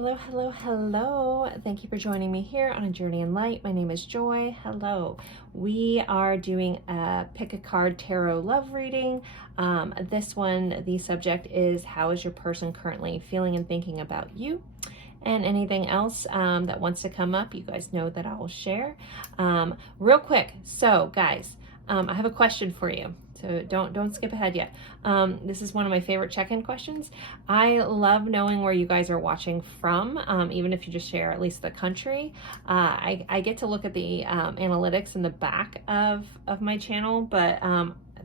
Hello, hello, hello. Thank you for joining me here on A Journey in Light. My name is Joy. Hello. We are doing a pick a card tarot love reading. This one, the subject is how is your person currently feeling and thinking about you? And anything else that wants to come up, you guys know that I will share. Real quick, so guys, I have a question for you. So don't skip ahead yet. This is one of my favorite check-in questions. I love knowing where you guys are watching from, even if you just share at least the country. I get to look at the analytics in the back of my channel, but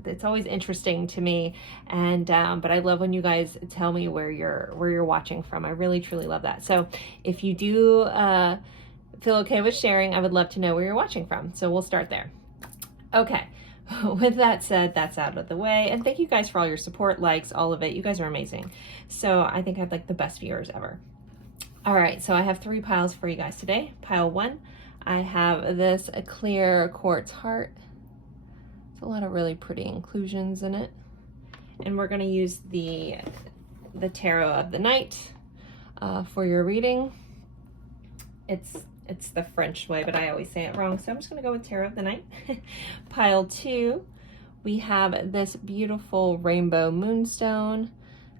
it's always interesting to me. And but I love when you guys tell me where you're watching from. I really truly love that. So if you do feel okay with sharing, I would love to know where you're watching from. So we'll start there. Okay. With that said, that's out of the way. And thank you guys for all your support, likes, all of it. You guys are amazing. So I think I have like the best viewers ever. All right, so I have 3 piles for you guys today. Pile 1, I have this a clear quartz heart. It's a lot of really pretty inclusions in it. And we're gonna use the tarot of the night for your reading. It's the French way, but I always say it wrong, so I'm just going to go with Tarot of the Night. Pile 2, we have this beautiful rainbow moonstone.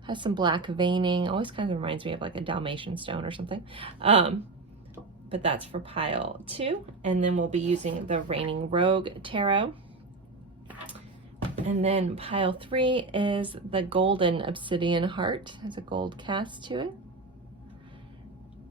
Has some black veining. Always kind of reminds me of like a Dalmatian stone or something. But that's for pile 2. And then we'll be using the Reigning Rogue Tarot. And then pile 3 is the Golden Obsidian Heart. Has a gold cast to it.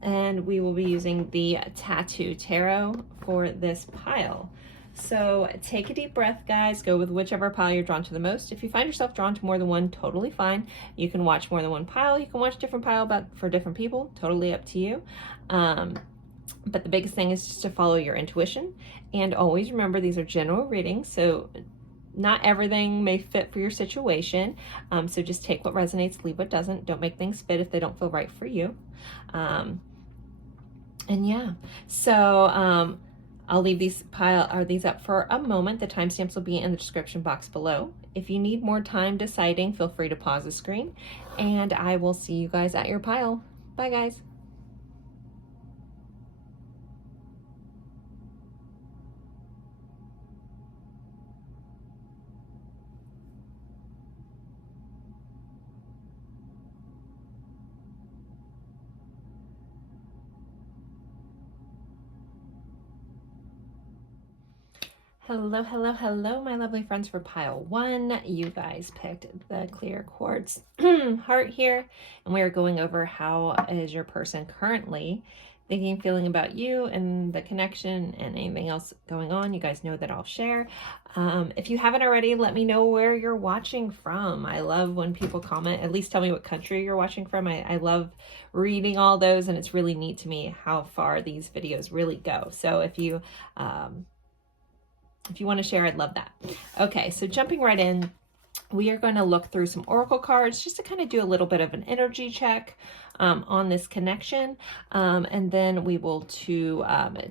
And we will be using the Tattoo Tarot for this pile. So take a deep breath, guys. Go with whichever pile you're drawn to the most. If you find yourself drawn to more than one, totally fine. You can watch more than one pile. You can watch different pile for different people. Totally up to you. But the biggest thing is just to follow your intuition. And always remember, these are general readings, so not everything may fit for your situation. So just take what resonates, leave what doesn't. Don't make things fit if they don't feel right for you. And yeah, so I'll leave these up for a moment. The timestamps will be in the description box below. If you need more time deciding, feel free to pause the screen, and I will see you guys at your pile. Bye, guys. Hello, hello, hello, my lovely friends for pile 1. You guys picked the clear quartz heart here, and we are going over how is your person currently thinking, feeling about you and the connection and anything else going on. You guys know that I'll share. If you haven't already, let me know where you're watching from. I love when people comment, at least tell me what country you're watching from. I love reading all those, and it's really neat to me how far these videos really go. So if you want to share, I'd love that. Okay, so jumping right in, we are going to look through some oracle cards just to kind of do a little bit of an energy check on this connection. And then we will do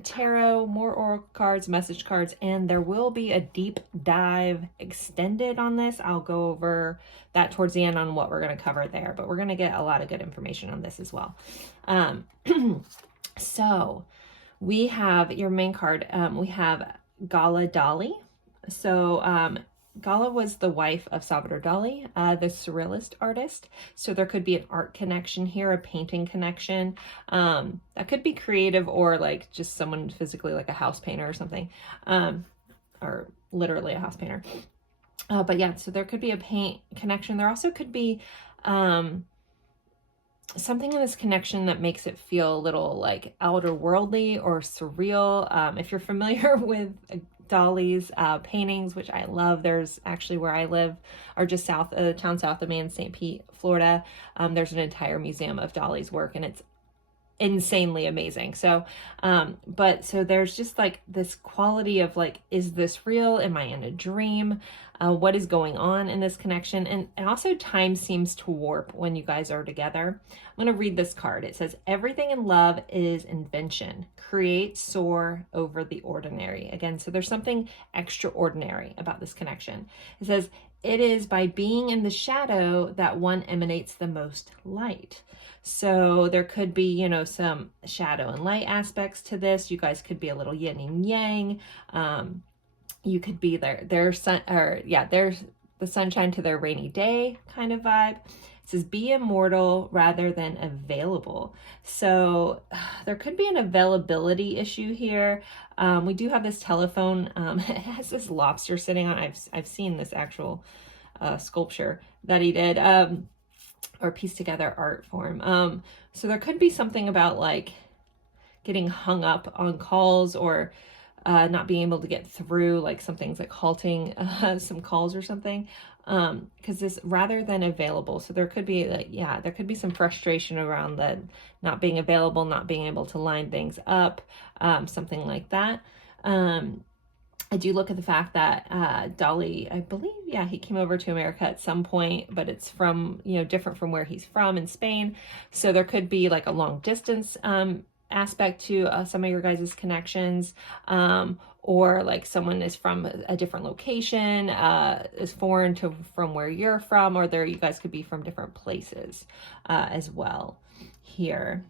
tarot, more oracle cards, message cards, and there will be a deep dive extended on this. I'll go over that towards the end on what we're going to cover there, but we're going to get a lot of good information on this as well. So we have your main card. We have Gala Dali. So Gala was the wife of Salvador Dali, the surrealist artist. So there could be an art connection here, a painting connection. That could be creative, or like just someone physically, like a house painter or something, or literally a house painter. But yeah, so there could be a paint connection. There also could be something in this connection that makes it feel a little like outer worldly or surreal. If you're familiar with Dali's paintings, which I love, there's actually where I live, or just south of the town south of me in St. Pete, Florida, there's an entire museum of Dali's work, and it's insanely amazing. So so there's just like this quality of like, is this real? Am I in a dream? What is going on in this connection? And also time seems to warp when you guys are together. I'm going to read this card. It says, everything in love is invention. Create, soar over the ordinary. Again, so there's something extraordinary about this connection. It says, it is by being in the shadow that one emanates the most light. So there could be, you know, some shadow and light aspects to this. You guys could be a little yin and yang. You could be their sun, or yeah, there's the sunshine to their rainy day kind of vibe. It says be immortal rather than available. So there could be an availability issue here. We do have this telephone. It has this lobster sitting on. I've seen this actual sculpture that he did, or pieced together art form. So there could be something about like getting hung up on calls, or not being able to get through, like something's like halting some calls or something, because this rather than available. So there could be like, yeah, there could be some frustration around the not being available, not being able to line things up, something like that. I do look at the fact that Dolly, I believe, yeah, he came over to America at some point, but it's from, you know, different from where he's from in Spain. So there could be like a long distance aspect to some of your guys' connections, or like someone is from a different location, is foreign to from where you're from, or you guys could be from different places as well here.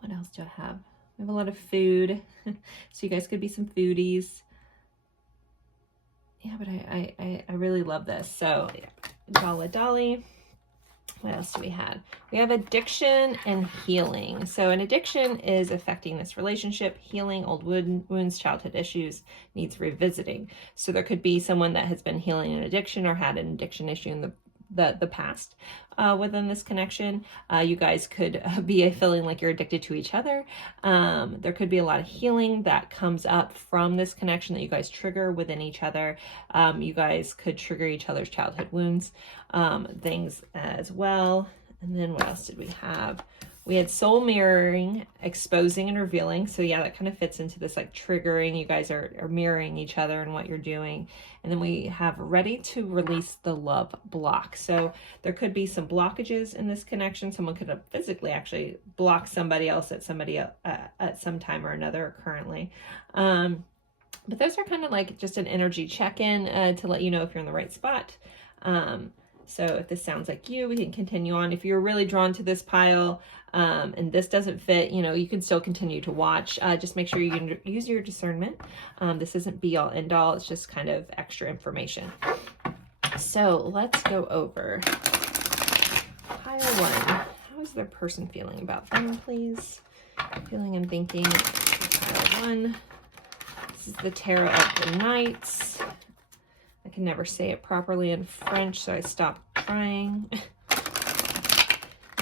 What else do I have? We have a lot of food, so you guys could be some foodies. Yeah, but I really love this. So yeah, Dolly. What else do we have? We have addiction and healing. So an addiction is affecting this relationship. Healing old wounds, childhood issues, needs revisiting. So there could be someone that has been healing an addiction or had an addiction issue in the past within this connection. You guys could be feeling like you're addicted to each other. There could be a lot of healing that comes up from this connection that you guys trigger within each other. You guys could trigger each other's childhood wounds, things as well. And then what else did we have? We had soul mirroring, exposing and revealing. So yeah, that kind of fits into this like triggering. You guys are mirroring each other and what you're doing. And then we have ready to release the love block. So there could be some blockages in this connection. Someone could have physically actually blocked somebody else at at some time or another currently. But those are kind of like just an energy check-in to let you know if you're in the right spot. So if this sounds like you, we can continue on. If you're really drawn to this pile and this doesn't fit, you know, you can still continue to watch. Just make sure you use your discernment. This isn't be all end all. It's just kind of extra information. So let's go over pile one. How is their person feeling about them, please? Feeling and thinking. Pile one. This is the Tarot of the Knights. I can never say it properly in French, so I stopped trying. You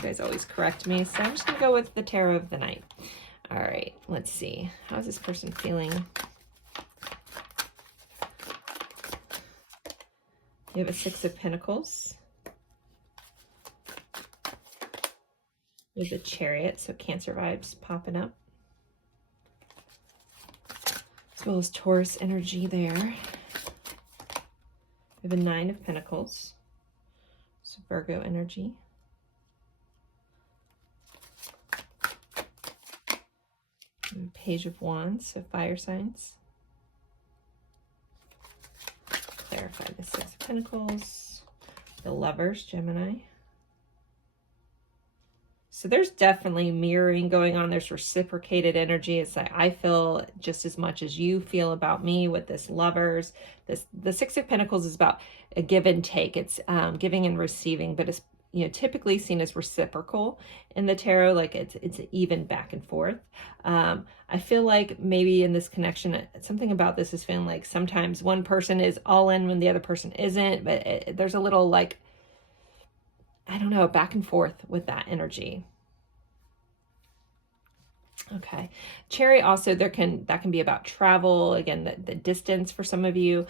guys always correct me, so I'm just going to go with the Tarot of the Night. All right, let's see. How's this person feeling? You have a Six of Pentacles. You have the Chariot, so Cancer vibes popping up. As well as Taurus energy there. We have a Nine of Pentacles, so Virgo energy. And Page of Wands, so fire signs. Clarify the Six of Pentacles. The Lovers, Gemini. So there's definitely mirroring going on. There's reciprocated energy. It's like I feel just as much as you feel about me with this Lovers. The Six of Pentacles is about a give and take. It's giving and receiving, but it's, you know, typically seen as reciprocal in the tarot. Like it's even back and forth. I feel like maybe in this connection, something about this is feeling like sometimes one person is all in when the other person isn't. But there's a little like, I don't know, back and forth with that energy. Okay. Chariot also, that can be about travel. Again, the distance for some of you.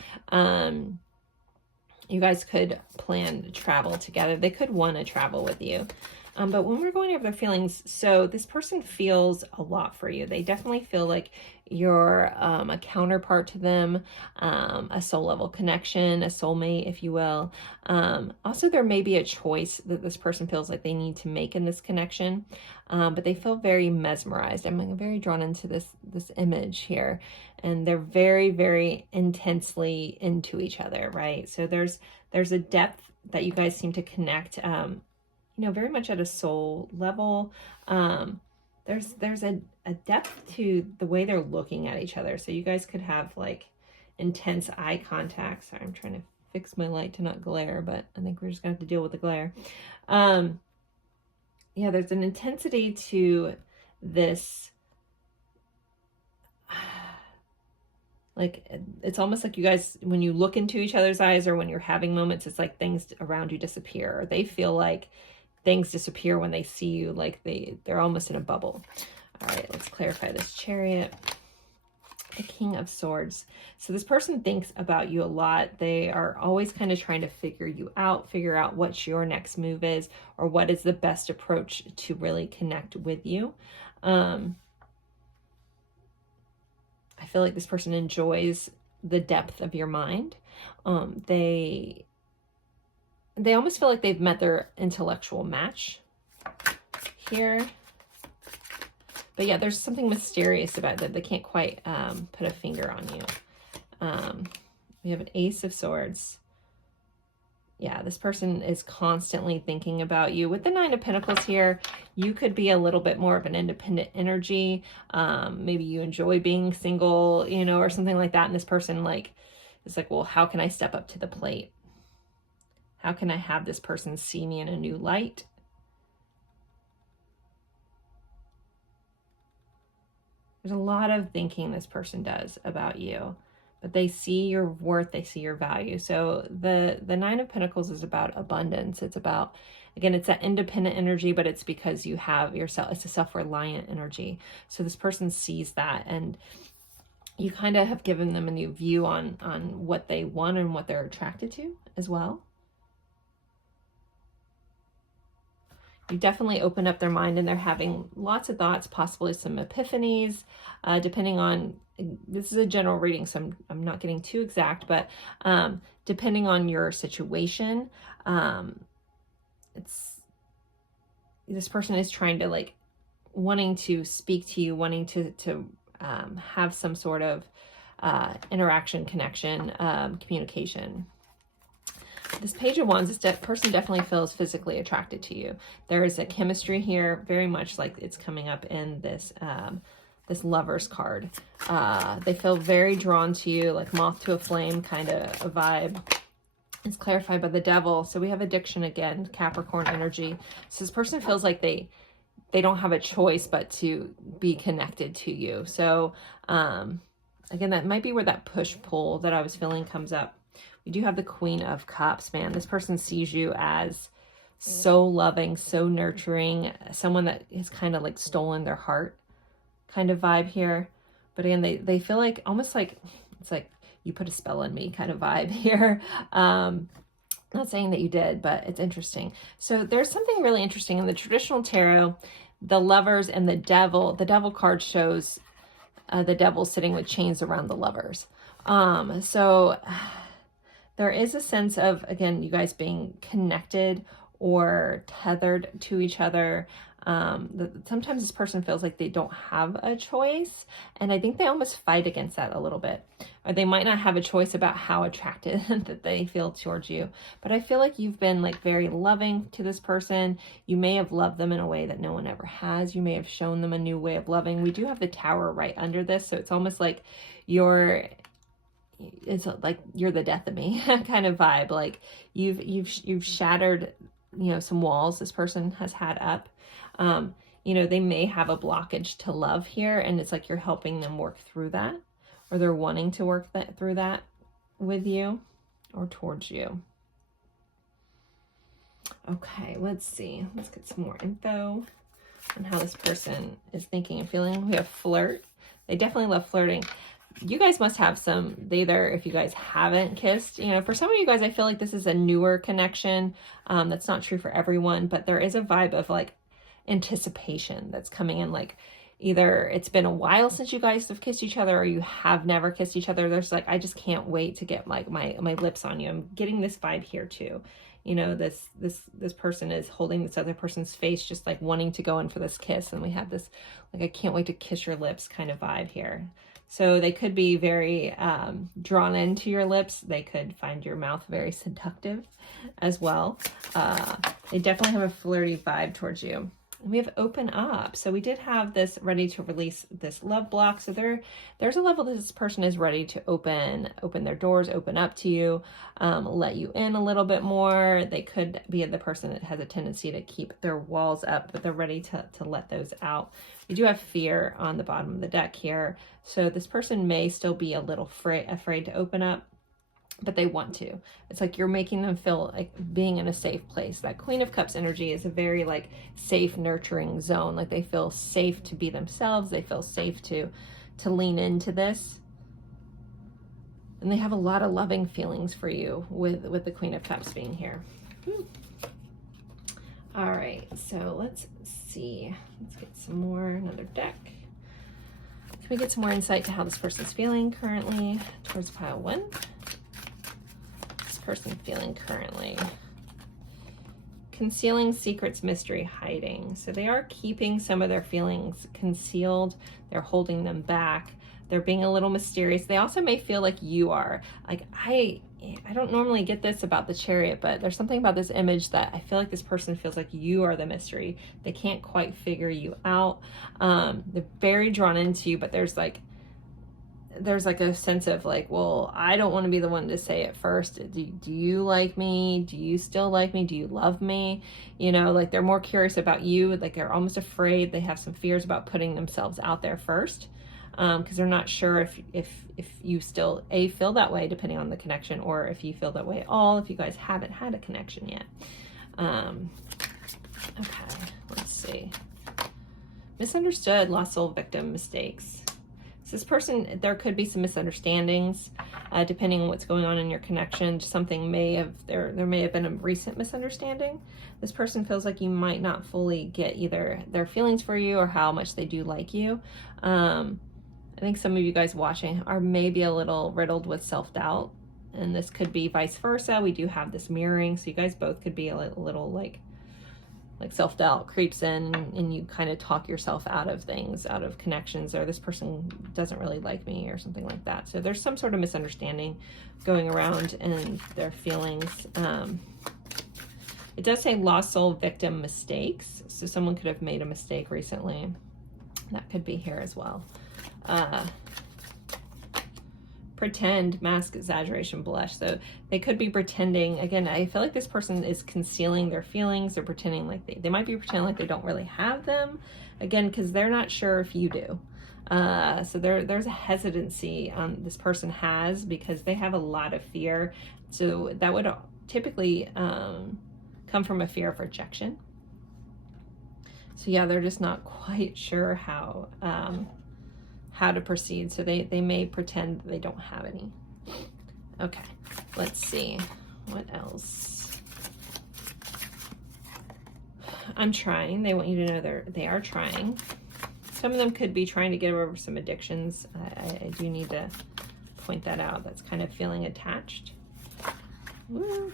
You guys could plan to travel together. They could want to travel with you. But when we're going over their feelings, so this person feels a lot for you. They definitely feel like you're a counterpart to them, a soul level connection, a soulmate, if you will. Also, there may be a choice that this person feels like they need to make in this connection, but they feel very mesmerized. I'm very drawn into this image here, and they're very, very intensely into each other, right? So there's a depth that you guys seem to connect, you know, very much at a soul level. There's a depth to the way they're looking at each other. So you guys could have like intense eye contact. Sorry, I'm trying to fix my light to not glare, but I think we're just gonna have to deal with the glare. Yeah, there's an intensity to this. Like, it's almost like you guys, when you look into each other's eyes or when you're having moments, it's like things around you disappear. Or they feel like things disappear when they see you, like they're almost in a bubble. All right, let's clarify this Chariot. The King of Swords. So this person thinks about you a lot. They are always kind of trying to figure out what your next move is, or what is the best approach to really connect with you. I feel like this person enjoys the depth of your mind. They almost feel like they've met their intellectual match here. But yeah, there's something mysterious about that. They can't quite put a finger on you. We have an Ace of Swords. Yeah, this person is constantly thinking about you. With the Nine of Pentacles here, you could be a little bit more of an independent energy. Maybe you enjoy being single, you know, or something like that. And this person is like, well, how can I step up to the plate? How can I have this person see me in a new light? There's a lot of thinking this person does about you. But they see your worth, they see your value. So the Nine of Pentacles is about abundance. It's about, again, it's that independent energy, but it's because you have yourself, it's a self-reliant energy. So this person sees that, and you kind of have given them a new view on what they want and what they're attracted to as well. You definitely open up their mind, and they're having lots of thoughts, possibly some epiphanies, depending on, this is a general reading, so I'm not getting too exact, but depending on your situation, this person is trying to, like, wanting to speak to you, wanting to have some sort of interaction, connection, communication. This Page of Wands, this person definitely feels physically attracted to you. There is a chemistry here, very much like it's coming up in this this Lover's card. They feel very drawn to you, like moth to a flame kind of a vibe. It's clarified by the Devil. So we have addiction again, Capricorn energy. So this person feels like they don't have a choice but to be connected to you. So again, that might be where that push-pull that I was feeling comes up. We do have the Queen of Cups, man. This person sees you as so loving, so nurturing, someone that has kind of like stolen their heart kind of vibe here. But again, they feel like, almost like, it's like you put a spell on me kind of vibe here. Not saying that you did, but it's interesting. So there's something really interesting in the traditional tarot, the Lovers and the Devil. The Devil card shows the Devil sitting with chains around the Lovers. So there is a sense of, again, you guys being connected or tethered to each other. Sometimes this person feels like they don't have a choice, and I think they almost fight against that a little bit. Or they might not have a choice about how attracted that they feel towards you. But I feel like you've been like very loving to this person. You may have loved them in a way that no one ever has. You may have shown them a new way of loving. We do have the Tower right under this, so it's almost like it's like you're the death of me kind of vibe. Like you've shattered, you know, some walls this person has had up. You know, they may have a blockage to love here, and it's like you're helping them work through that, or they're wanting to work through that with you or towards you. Okay, let's see. Let's get some more info on how this person is thinking and feeling. We have flirt. They definitely love flirting. you guys must have some, either if you guys haven't kissed, you know, for some of you guys, I feel like this is a newer connection. That's not true for everyone, but there is a vibe of like anticipation that's coming in. Like either it's been a while since you guys have kissed each other, or you have never kissed each other. There's like, I just can't wait to get like my lips on you. I'm getting this vibe here too. You know, this person is holding this other person's face, just like wanting to go in for this kiss. And we have this, like, I can't wait to kiss your lips kind of vibe here. So they could be very drawn into your lips. They could find your mouth very seductive as well. They definitely have a flirty vibe towards you. We have open up. So we did have this ready to release this love block. So there's a level that this person is ready to open their doors, open up to you, let you in a little bit more. They could be the person that has a tendency to keep their walls up, but they're ready to let those out. We do have fear on the bottom of the deck here. So this person may still be a little afraid to open up, but they want to. It's like you're making them feel like being in a safe place. That Queen of Cups energy is a very like safe, nurturing zone. Like they feel safe to be themselves. They feel safe to lean into this. And they have a lot of loving feelings for you with the Queen of Cups being here. All right, so let's see. Let's get some more, another deck. Can we get some more insight to how this person's feeling currently towards pile 1? Person feeling currently. Concealing secrets, mystery, hiding. So they are keeping some of their feelings concealed. They're holding them back. They're being a little mysterious. They also may feel like you are. Like I don't normally get this about the Chariot, but there's something about this image that I feel like this person feels like you are the mystery. They can't quite figure you out. They're very drawn into you, but there's like a sense of like, well, I don't want to be the one to say it first. Do you like me? Do you still like me? Do you love me? You know, like they're more curious about you. Like they're almost afraid. They have some fears about putting themselves out there first, because they're not sure if you still feel that way, depending on the connection, or if you feel that way at all, if you guys haven't had a connection yet. Okay, let's see. Misunderstood, lost soul victim, mistakes. So this person, there could be some misunderstandings, depending on what's going on in your connection. Something there may have been a recent misunderstanding. This person feels like you might not fully get either their feelings for you or how much they do like you. I think some of you guys watching are maybe a little riddled with self-doubt, and this could be vice versa. We do have this mirroring, so you guys both could be a little like self-doubt creeps in and you kind of talk yourself out of things, out of connections, or this person doesn't really like me or something like that. So there's some sort of misunderstanding going around in their feelings. It does say lost soul victim, mistakes. So someone could have made a mistake recently. That could be here as well. Pretend, mask, exaggeration, blush. So they could be pretending. Again, I feel like this person is concealing their feelings. They're pretending like they might be pretending like they don't really have them. Again, because they're not sure if you do. So there's a hesitancy this person has, because they have a lot of fear. So that would typically come from a fear of rejection. So yeah, they're just not quite sure how to proceed. So they may pretend they don't have any. Okay, let's see. What else? I'm trying. They want you to know they are trying. Some of them could be trying to get over some addictions. I do need to point that out. That's kind of feeling attached. Woo.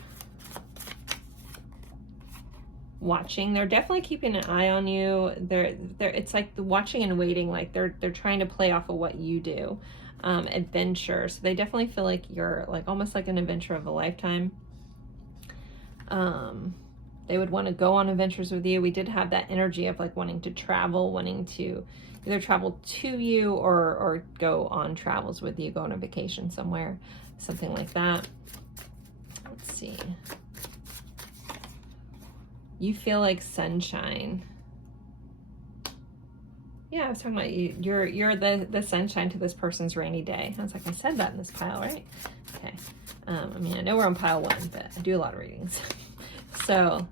Watching, they're definitely keeping an eye on you. It's like the watching and waiting, like they're trying to play off of what you do. Adventure, so they definitely feel like you're like almost like an adventure of a lifetime. They would want to go on adventures with you. We did have that energy of like wanting to travel, wanting to either travel to you or go on travels with you, go on a vacation somewhere, something like that. Let's see. You feel like sunshine. Yeah, I was talking about you. You're the sunshine to this person's rainy day. I was like, I said that in this pile, right? Okay. I mean, I know we're on pile 1, but I do a lot of readings. So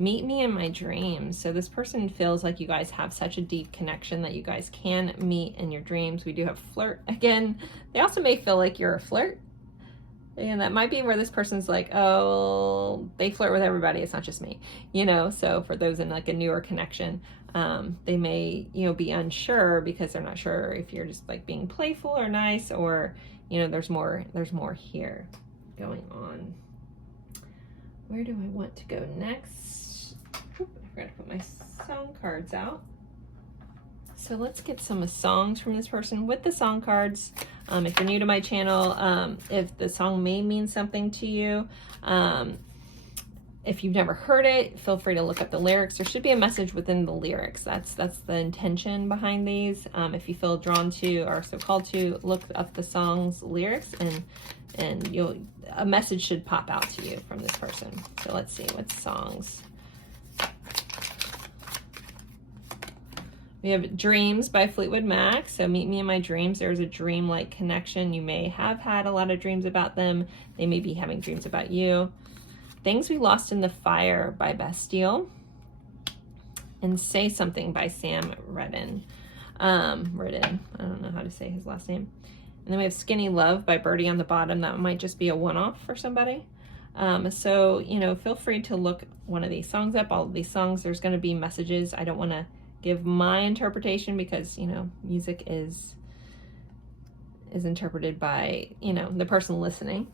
Meet me in my dreams. So this person feels like you guys have such a deep connection that you guys can meet in your dreams. We do have flirt again. They also may feel like you're a flirt. And that might be where this person's like, oh, they flirt with everybody. It's not just me, you know? So for those in like a newer connection, they may, you know, be unsure because they're not sure if you're just like being playful or nice, or, you know, there's more here going on. Where do I want to go next? Oop, I forgot to put my song cards out. So let's get some songs from this person with the song cards. If you're new to my channel, if the song may mean something to you, if you've never heard it, feel free to look up the lyrics. There should be a message within the lyrics. That's the intention behind these. If you feel drawn to or so called to, look up the song's lyrics, and a message should pop out to you from this person. So let's see what songs. We have Dreams by Fleetwood Mac. So meet me in my dreams. There's a dream-like connection. You may have had a lot of dreams about them. They may be having dreams about you. Things We Lost in the Fire by Bastille. And Say Something by Sam Redden. I don't know how to say his last name. And then we have Skinny Love by Birdie on the bottom. That might just be a one-off for somebody. So, you know, feel free to look one of these songs up. All of these songs, there's going to be messages. I don't want to give my interpretation because, you know, music is interpreted by, you know, the person listening.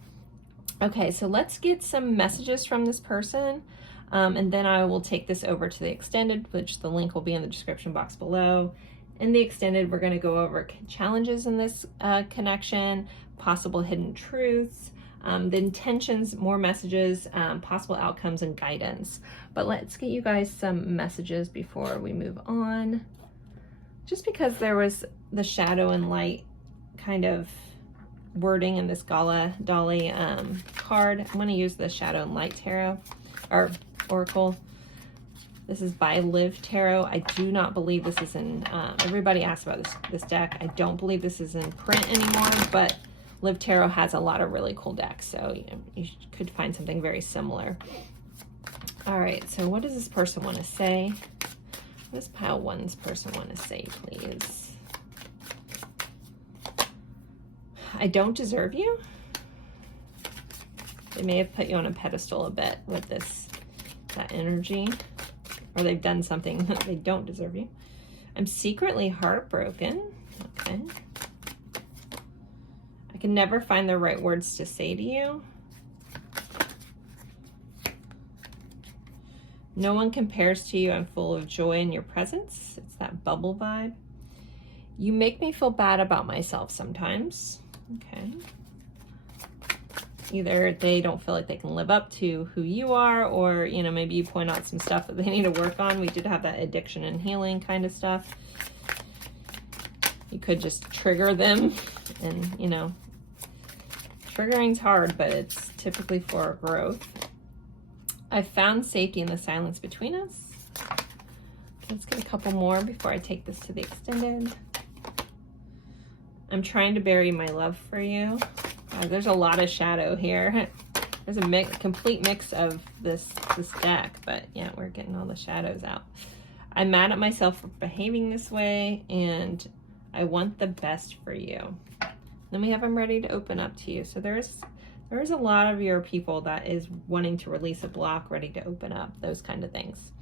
Okay, so let's get some messages from this person, and then I will take this over to the extended, which the link will be in the description box below. In the extended, we're going to go over challenges in this connection, possible hidden truths, the intentions, more messages, possible outcomes, and guidance. But let's get you guys some messages before we move on. Just because there was the shadow and light kind of wording in this Gala Dolly card, I'm going to use the Shadow and Light Tarot, or Oracle. This is by Liv Tarot. I do not believe this is in, everybody asks about this deck. I don't believe this is in print anymore, but Liv Tarot has a lot of really cool decks, so you could find something very similar. All right, so what does this person want to say? What does pile one's person want to say, please? I don't deserve you. They may have put you on a pedestal a bit with that energy, or they've done something that they don't deserve you. I'm secretly heartbroken. Okay. I can never find the right words to say to you. No one compares to you. I'm full of joy in your presence. It's that bubble vibe. You make me feel bad about myself sometimes. Okay. Either they don't feel like they can live up to who you are, or, you know, maybe you point out some stuff that they need to work on. We did have that addiction and healing kind of stuff. You could just trigger them, and, you know, triggering's hard, but it's typically for growth. I found safety in the silence between us. Let's get a couple more before I take this to the extended. I'm trying to bury my love for you. There's a lot of shadow here. There's a complete mix of this deck, but yeah, we're getting all the shadows out. I'm mad at myself for behaving this way, and I want the best for you. Then we have I'm ready to open up to you. So there's a lot of your people that is wanting to release a block, ready to open up, those kind of things.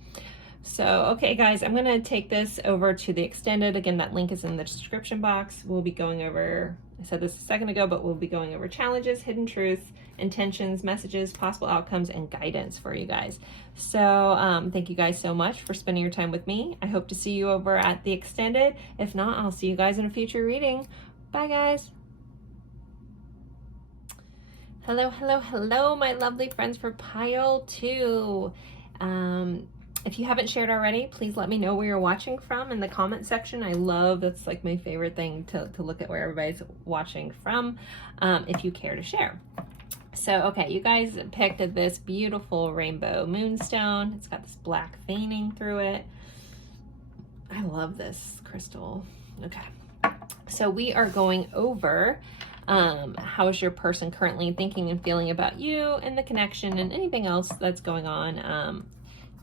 So, okay, guys, I'm going to take this over to the extended. Again, that link is in the description box. We'll be going over, I said this a second ago, but we'll be going over challenges, hidden truths, intentions, messages, possible outcomes, and guidance for you guys. So thank you guys so much for spending your time with me. I hope to see you over at the extended. If not, I'll see you guys in a future reading. Bye, guys. Hello, hello, hello, my lovely friends for pile 2. If you haven't shared already, please let me know where you're watching from in the comment section. That's like my favorite thing to look at where everybody's watching from, if you care to share. So, okay, you guys picked this beautiful rainbow moonstone. It's got this black veining through it. I love this crystal. Okay, so we are going over how is your person currently thinking and feeling about you and the connection and anything else that's going on.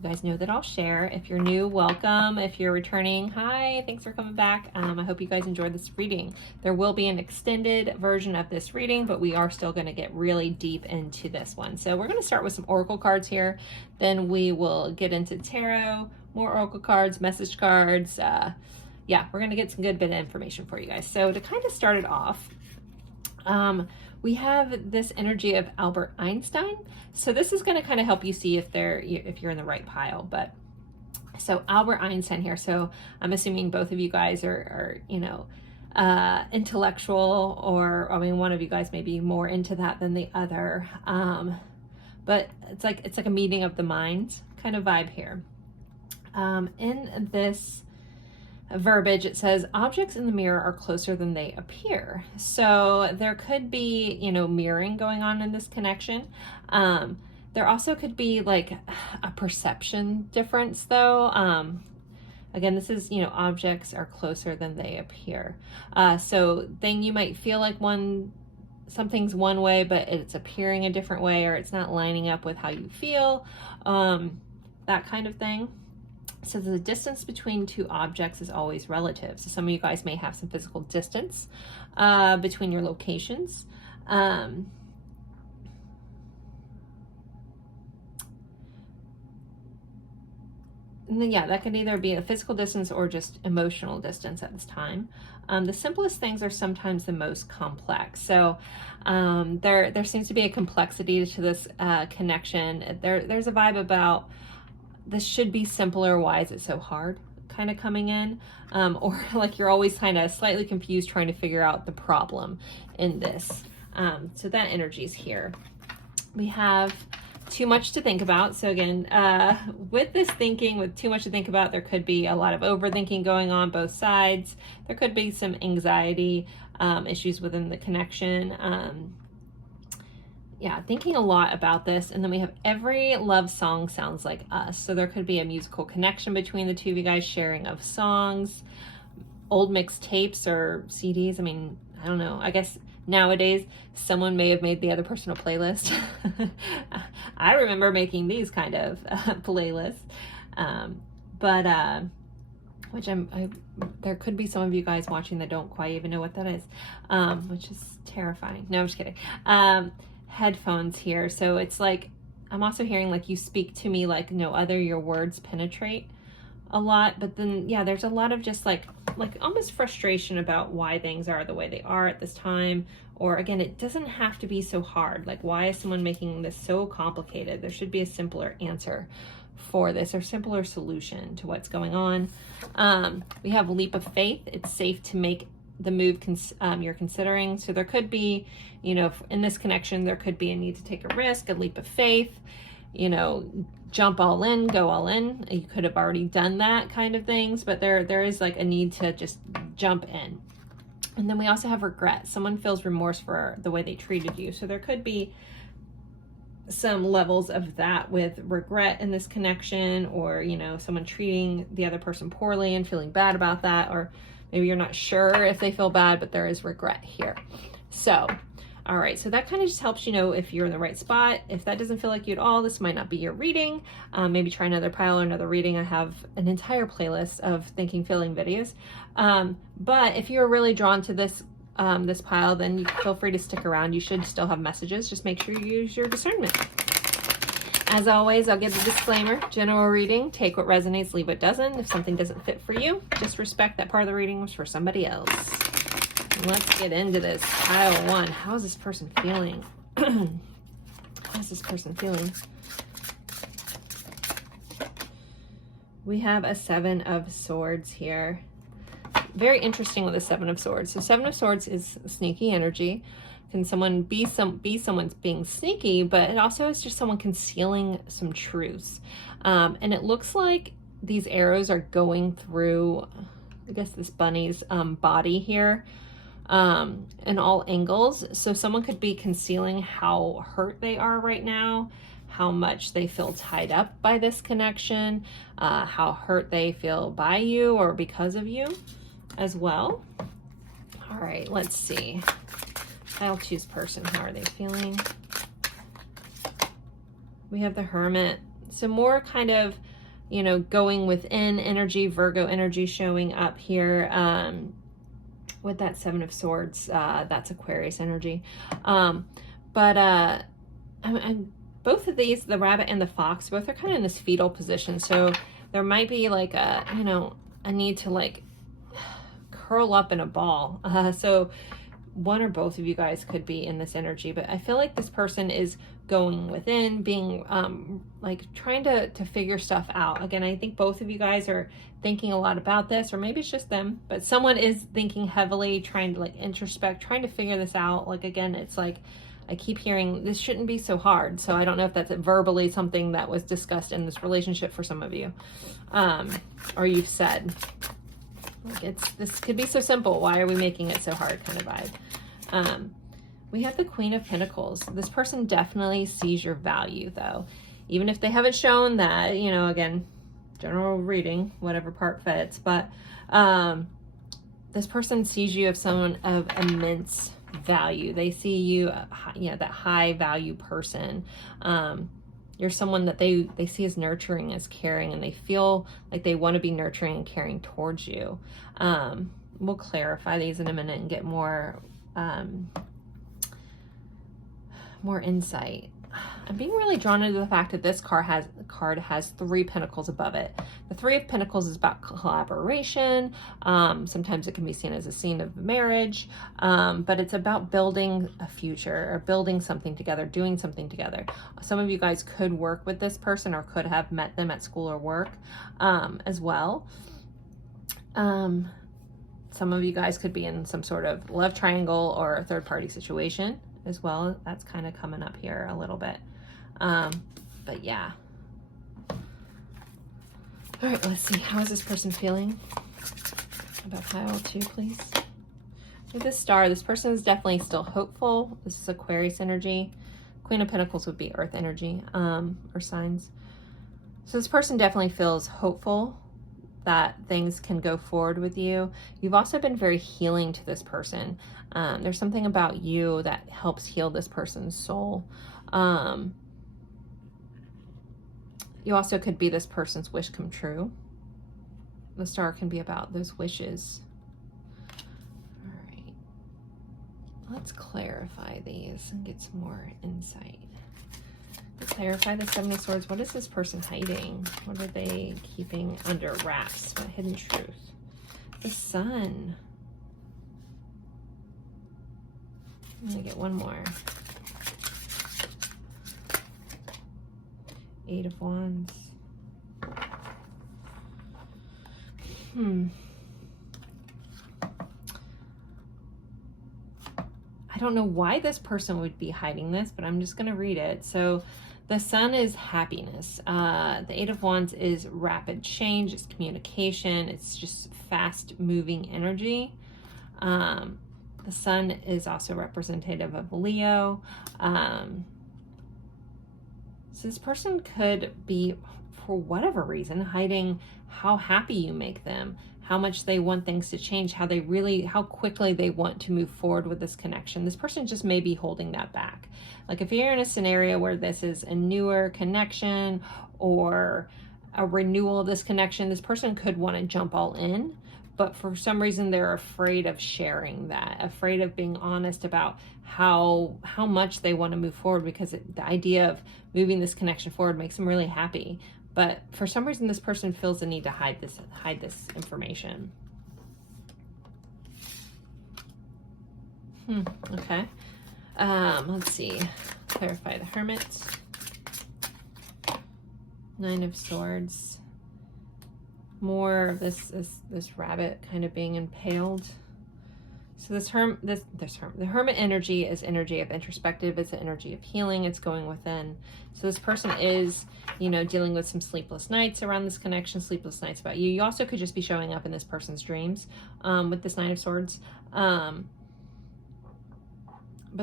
You guys know that I'll share. If you're new, welcome. If you're returning, hi, thanks for coming back. I hope you guys enjoyed this reading. There will be an extended version of this reading, but we are still going to get really deep into this one. So we're going to start with some oracle cards here. Then we will get into tarot, more oracle cards, message cards. Yeah, we're going to get some good bit of information for you guys. So to kind of start it off, we have this energy of Albert Einstein. So this is going to kind of help you see if you're in the right pile. But so Albert Einstein here. So I'm assuming both of you guys are intellectual, or I mean, one of you guys may be more into that than the other. But it's like a meeting of the minds kind of vibe here. In this verbiage, it says objects in the mirror are closer than they appear. So there could be, mirroring going on in this connection. There also could be like a perception difference though. Again, this is, objects are closer than they appear. So then you might feel like something's one way, but it's appearing a different way, or it's not lining up with how you feel, that kind of thing. So the distance between two objects is always relative. So some of you guys may have some physical distance between your locations. And then, yeah, that could either be a physical distance or just emotional distance at this time. The simplest things are sometimes the most complex. So there seems to be a complexity to this connection. There's a vibe about this should be simpler, why is it so hard kind of coming in, or like you're always kind of slightly confused trying to figure out the problem in this. So that energy is here. We have too much to think about. So again, with this thinking, with too much to think about, there could be a lot of overthinking going on both sides. There could be some anxiety issues within the connection. Yeah, thinking a lot about this. And then we have every love song sounds like us. So there could be a musical connection between the two of you guys, sharing of songs, old mixtapes or CDs. I mean, I don't know. I guess nowadays someone may have made the other person a playlist. I remember making these kind of playlists. Which there could be some of you guys watching that don't quite even know what that is, which is terrifying. No, I'm just kidding. Headphones here. So it's like, I'm also hearing like you speak to me like no other, your words penetrate a lot. But then, yeah, there's a lot of just like almost frustration about why things are the way they are at this time. Or again, it doesn't have to be so hard. Like, why is someone making this so complicated? There should be a simpler answer for this, or simpler solution to what's going on. We have a leap of faith. It's safe to make the move you're considering. So there could be, in this connection, there could be a need to take a risk, a leap of faith, jump all in, go all in. You could have already done that kind of things, but there is like a need to just jump in. And then we also have regret. Someone feels remorse for the way they treated you. So there could be some levels of that with regret in this connection, or, someone treating the other person poorly and feeling bad about that, or maybe you're not sure if they feel bad, but there is regret here. So, all right, so that kind of just helps you know if you're in the right spot. If that doesn't feel like you at all, this might not be your reading. Maybe try another pile or another reading. I have an entire playlist of thinking, feeling videos. But if you're really drawn to this pile, then you feel free to stick around. You should still have messages. Just make sure you use your discernment. As always, I'll give the disclaimer. General reading, take what resonates, leave what doesn't. If something doesn't fit for you, just respect that part of the reading was for somebody else. Let's get into this. Pile 1. How is this person feeling? How is this person feeling? We have a 7 of Swords here. Very interesting with the 7 of Swords. So 7 of Swords is sneaky energy. Can someone be someone's being sneaky, but it also is just someone concealing some truths. And it looks like these arrows are going through, I guess, this bunny's body here in all angles. So someone could be concealing how hurt they are right now, how much they feel tied up by this connection, how hurt they feel by you or because of you as well. All right, let's see. I'll choose person. How are they feeling? We have the Hermit. So more kind of you know, going within energy, Virgo energy showing up here. With that Seven of Swords, that's Aquarius energy. But both of these, the rabbit and the fox, both are kind of in this fetal position. So there might be like a, you know, a need to like curl up in a ball. So one or both of you guys could be in this energy, but I feel like this person is going within, being like trying to figure stuff out. Again, I think both of you guys are thinking a lot about this, or maybe it's just them, but someone is thinking heavily, trying to like introspect, trying to figure this out. Like, again, it's like, I keep hearing this shouldn't be so hard. So I don't know if that's verbally something that was discussed in this relationship for some of you, or you've said, like, this could be so simple. Why are we making it so hard kind of vibe? We have the Queen of Pentacles. This person definitely sees your value, though. Even if they haven't shown that, you know, again, general reading, whatever part fits. But this person sees you as someone of immense value. They see you, that high value person. You're someone that they see as nurturing, as caring, and they feel like they want to be nurturing and caring towards you. We'll clarify these in a minute and get more insight. I'm being really drawn into the fact that this card has 3 pentacles above it. The 3 of Pentacles is about collaboration. Sometimes it can be seen as a scene of marriage, but it's about building a future or building something together, doing something together. Some of you guys could work with this person or could have met them at school or work as well. Some of you guys could be in some sort of love triangle or a third-party situation as well. That's kind of coming up here a little bit. But yeah. All right, let's see. How is this person feeling? About pile 2, please. With this star, this person is definitely still hopeful. This is Aquarius energy. Queen of Pentacles would be Earth energy, or signs. So this person definitely feels hopeful that things can go forward with you. You've also been very healing to this person. There's something about you that helps heal this person's soul. You also could be this person's wish come true. The star can be about those wishes. All right. Let's clarify these and get some more insight. To clarify the 7 of Swords, what is this person hiding? What are they keeping under wraps? What hidden truth? The Sun. I'm gonna get one more. 8 of Wands. I don't know why this person would be hiding this, but I'm just going to read it. So the Sun is happiness. The 8 of Wands is rapid change. It's communication. It's just fast moving energy. The Sun is also representative of Leo. So this person could be, for whatever reason, hiding how happy you make them, how much they want things to change, how quickly they want to move forward with this connection. This person just may be holding that back. Like if you're in a scenario where this is a newer connection or a renewal of this connection, this person could want to jump all in, but for some reason they're afraid of sharing that, afraid of being honest about how much they want to move forward, because the idea of moving this connection forward makes them really happy. But for some reason, this person feels the need to hide this information. Okay. Let's see. Clarify the Hermit. 9 of Swords. More of this rabbit kind of being impaled. So the Hermit energy is energy of introspective. It's an energy of healing. It's going within. So this person is, dealing with some sleepless nights around this connection, sleepless nights about you. You also could just be showing up in this person's dreams with this 9 of Swords. But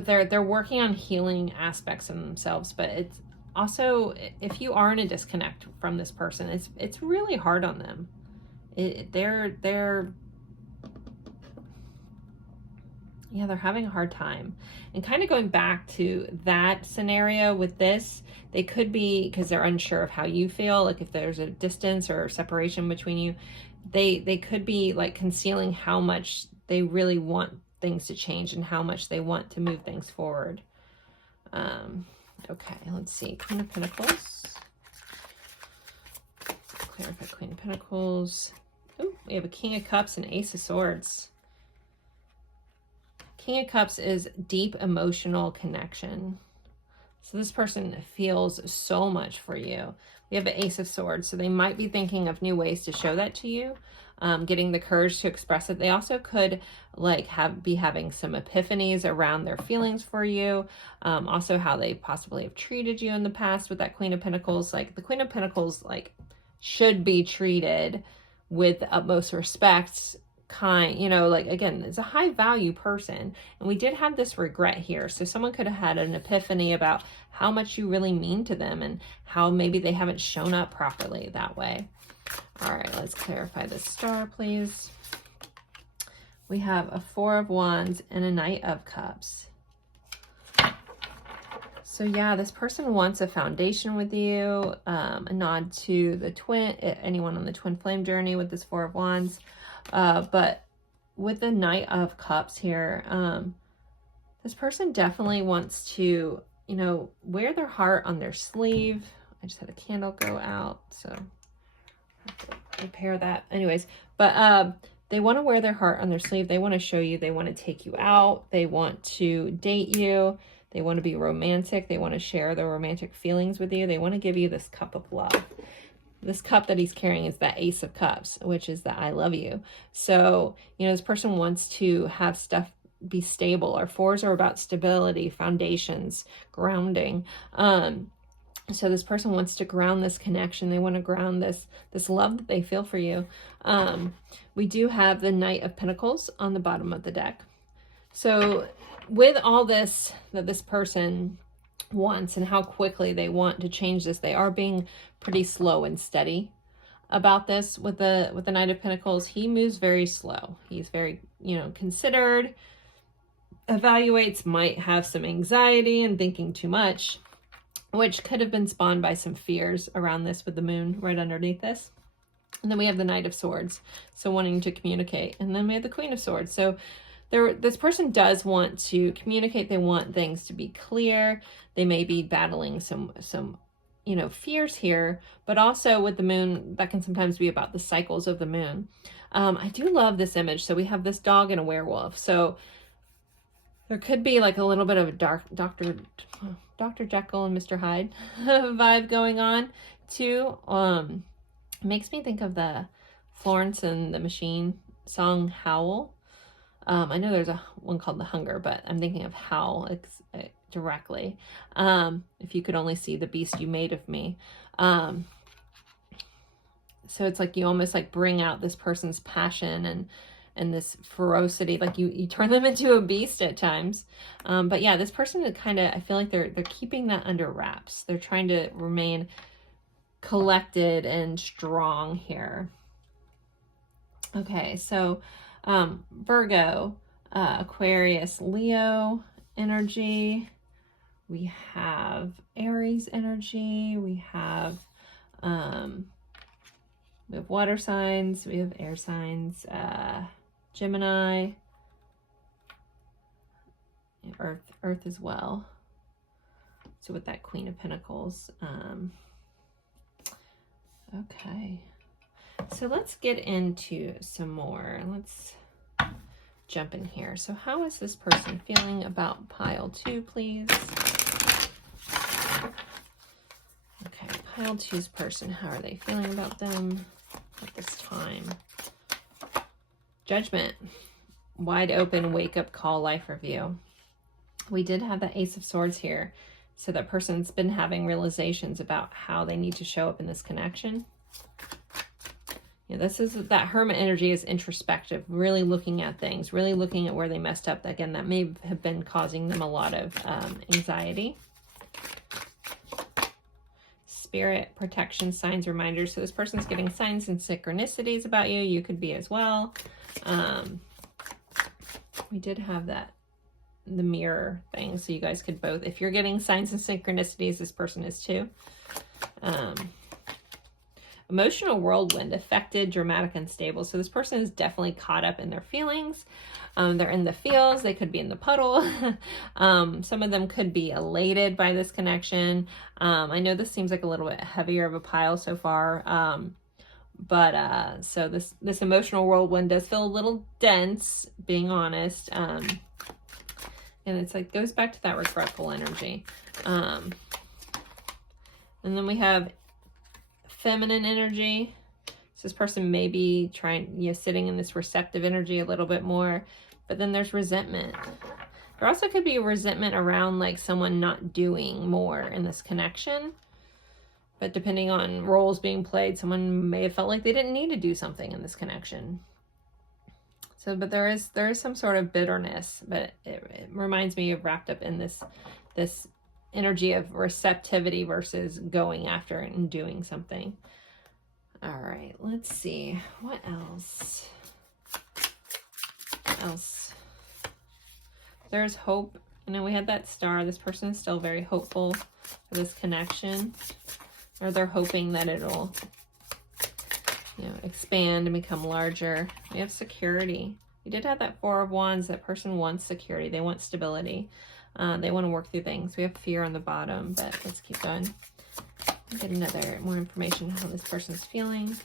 they're working on healing aspects of themselves. But it's also, if you are in a disconnect from this person, it's really hard on them. Yeah, they're having a hard time. And kind of going back to that scenario with this, they could be, because they're unsure of how you feel, like if there's a distance or separation between you, they could be like concealing how much they really want things to change and how much they want to move things forward. Okay, let's see. Queen of Pentacles. Clarify Queen of Pentacles. Oh, we have a King of Cups and Ace of Swords. King of Cups is deep emotional connection. So this person feels so much for you. We have the Ace of Swords, so they might be thinking of new ways to show that to you, getting the courage to express it. They also could like be having some epiphanies around their feelings for you, also how they possibly have treated you in the past with that Queen of Pentacles. Like the Queen of Pentacles like should be treated with the utmost respect, kind, you know, like again, it's a high value person, and we did have this regret here, so someone could have had an epiphany about how much you really mean to them and how maybe they haven't shown up properly that way. All right, let's clarify this star, please. We have a Four of Wands and a Knight of Cups. So yeah, this person wants a foundation with you, a nod to the twin, anyone on the twin flame journey with this Four of Wands. But with the Knight of Cups here, this person definitely wants to, you know, wear their heart on their sleeve. I just had a candle go out, so I have to repair that. Anyways, but they want to wear their heart on their sleeve. They want to show you. They want to take you out. They want to date you. They want to be romantic. They want to share their romantic feelings with you. They want to give you this cup of love. This cup that he's carrying is that Ace of Cups, which is the I love you. So, you know, this person wants to have stuff be stable. Our fours are about stability, foundations, grounding. So this person wants to ground this connection. They want to ground this love that they feel for you. We do have the Knight of Pentacles on the bottom of the deck. So with all this that this person wants and how quickly they want to change this, they are being pretty slow and steady about this. With the Knight of Pentacles, he moves very slow. He's very, you know, considered, evaluates, might have some anxiety and thinking too much, which could have been spawned by some fears around this with the moon right underneath this. And then we have the Knight of Swords, so wanting to communicate. And then we have the Queen of Swords. So this person does want to communicate. They want things to be clear. They may be battling some you know, fears here, but also with the moon, that can sometimes be about the cycles of the moon. I do love this image. So we have this dog and a werewolf. So there could be like a little bit of a Dr. Jekyll and Mr. Hyde vibe going on too. Makes me think of the Florence and the Machine song Howl. I know there's one called The Hunger, but I'm thinking of Howl directly. If you could only see the beast you made of me. So it's like you almost like bring out this person's passion and this ferocity, like you turn them into a beast at times. But yeah, this person kind of, I feel like they're keeping that under wraps. They're trying to remain collected and strong here. Okay, so Virgo, Aquarius, Leo energy. We have Aries energy. We have water signs. We have air signs. Gemini, Earth as well. So with that Queen of Pentacles. Okay. So let's get into some more. Let's jump in here. So how is this person feeling about pile 2, please? Okay, pile 2's person, how are they feeling about them at this time? Judgment, wide open, wake up call, life review. We did have the Ace of Swords here. So that person's been having realizations about how they need to show up in this connection. Yeah, this is that Hermit energy is introspective, really looking at things, really looking at where they messed up. Again, that may have been causing them a lot of anxiety. Spirit, protection, signs, reminders. So this person's getting signs and synchronicities about you. You could be as well. We did have that the mirror thing. So you guys could both, if you're getting signs and synchronicities, this person is too. Emotional whirlwind, affected, dramatic, unstable. So this person is definitely caught up in their feelings. They're in the feels. They could be in the puddle. Some of them could be elated by this connection. I know this seems like a little bit heavier of a pile so far. So this emotional whirlwind does feel a little dense, being honest. And it's like, goes back to that regretful energy. And then we have feminine energy. So this person may be trying, sitting in this receptive energy a little bit more, but then there's resentment. There also could be a resentment around like someone not doing more in this connection, but depending on roles being played, someone may have felt like they didn't need to do something in this connection. So, but there is some sort of bitterness, but it reminds me of wrapped up in this energy of receptivity versus going after it and doing something. All right, let's see. What else? There's hope. We had that star. This person is still very hopeful for this connection. Or they're hoping that it'll, expand and become larger. We have security. We did have that Four of Wands. That person wants security. They want stability. They want to work through things. We have fear on the bottom, but let's keep going. Get more information on how this person's feeling.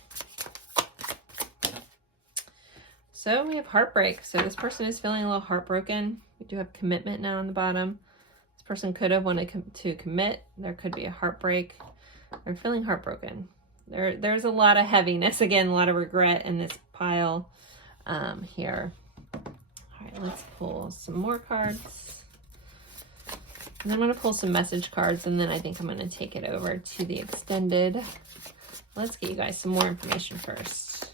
So we have heartbreak. So this person is feeling a little heartbroken. We do have commitment now on the bottom. This person could have wanted to commit. There could be a heartbreak. They're feeling heartbroken. There's a lot of heaviness. Again, a lot of regret in this pile here. All right, let's pull some more cards. And then I'm going to pull some message cards, and then I think I'm going to take it over to the extended. Let's get you guys some more information first.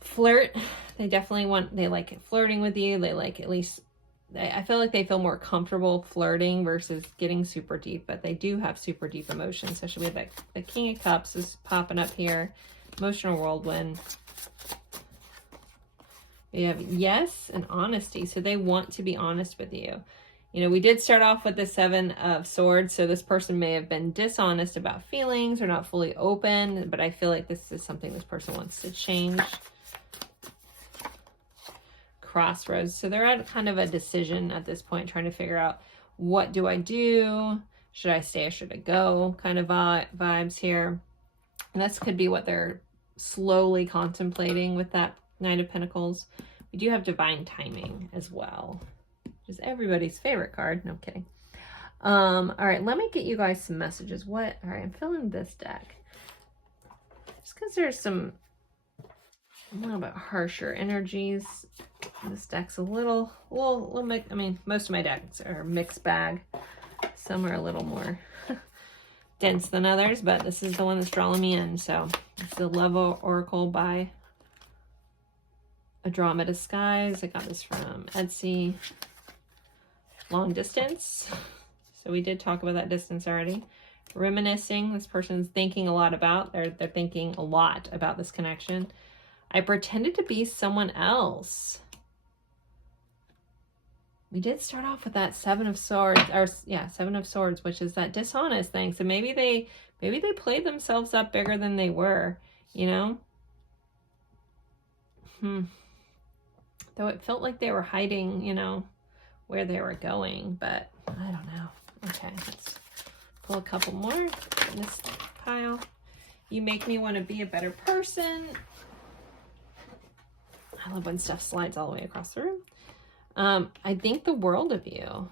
Flirt. They definitely they like it flirting with you. They like, at least, I feel like they feel more comfortable flirting versus getting super deep, but they do have super deep emotions. So we have the King of Cups is popping up here. Emotional whirlwind. We have yes and honesty. So they want to be honest with you. We did start off with the Seven of Swords. So this person may have been dishonest about feelings or not fully open, but I feel like this is something this person wants to change. Crossroads. So they're at kind of a decision at this point, trying to figure out, what do I do? Should I stay or should I go? Kind of vibes here. And this could be what they're slowly contemplating with that Knight of Pentacles. We do have divine timing as well, which is everybody's favorite card. No, I'm kidding. All right, let me get you guys some messages. All right, I'm filling this deck just because there's some a little bit harsher energies. This deck's a little mix. Most of my decks are a mixed bag. Some are a little more dense than others, but this is the one that's drawing me in. So it's the Love Oracle by Andromeda Skies. I got this from Etsy. Long distance. So we did talk about that distance already. Reminiscing. This person's thinking a lot about. They're thinking a lot about this connection. I pretended to be someone else. We did start off with that Seven of Swords, Seven of Swords, which is that dishonest thing. So maybe they played themselves up bigger than they were, Though it felt like they were hiding, where they were going, but I don't know. Okay, let's pull a couple more in this pile. You make me want to be a better person. I love when stuff slides all the way across the room. I think the world of you.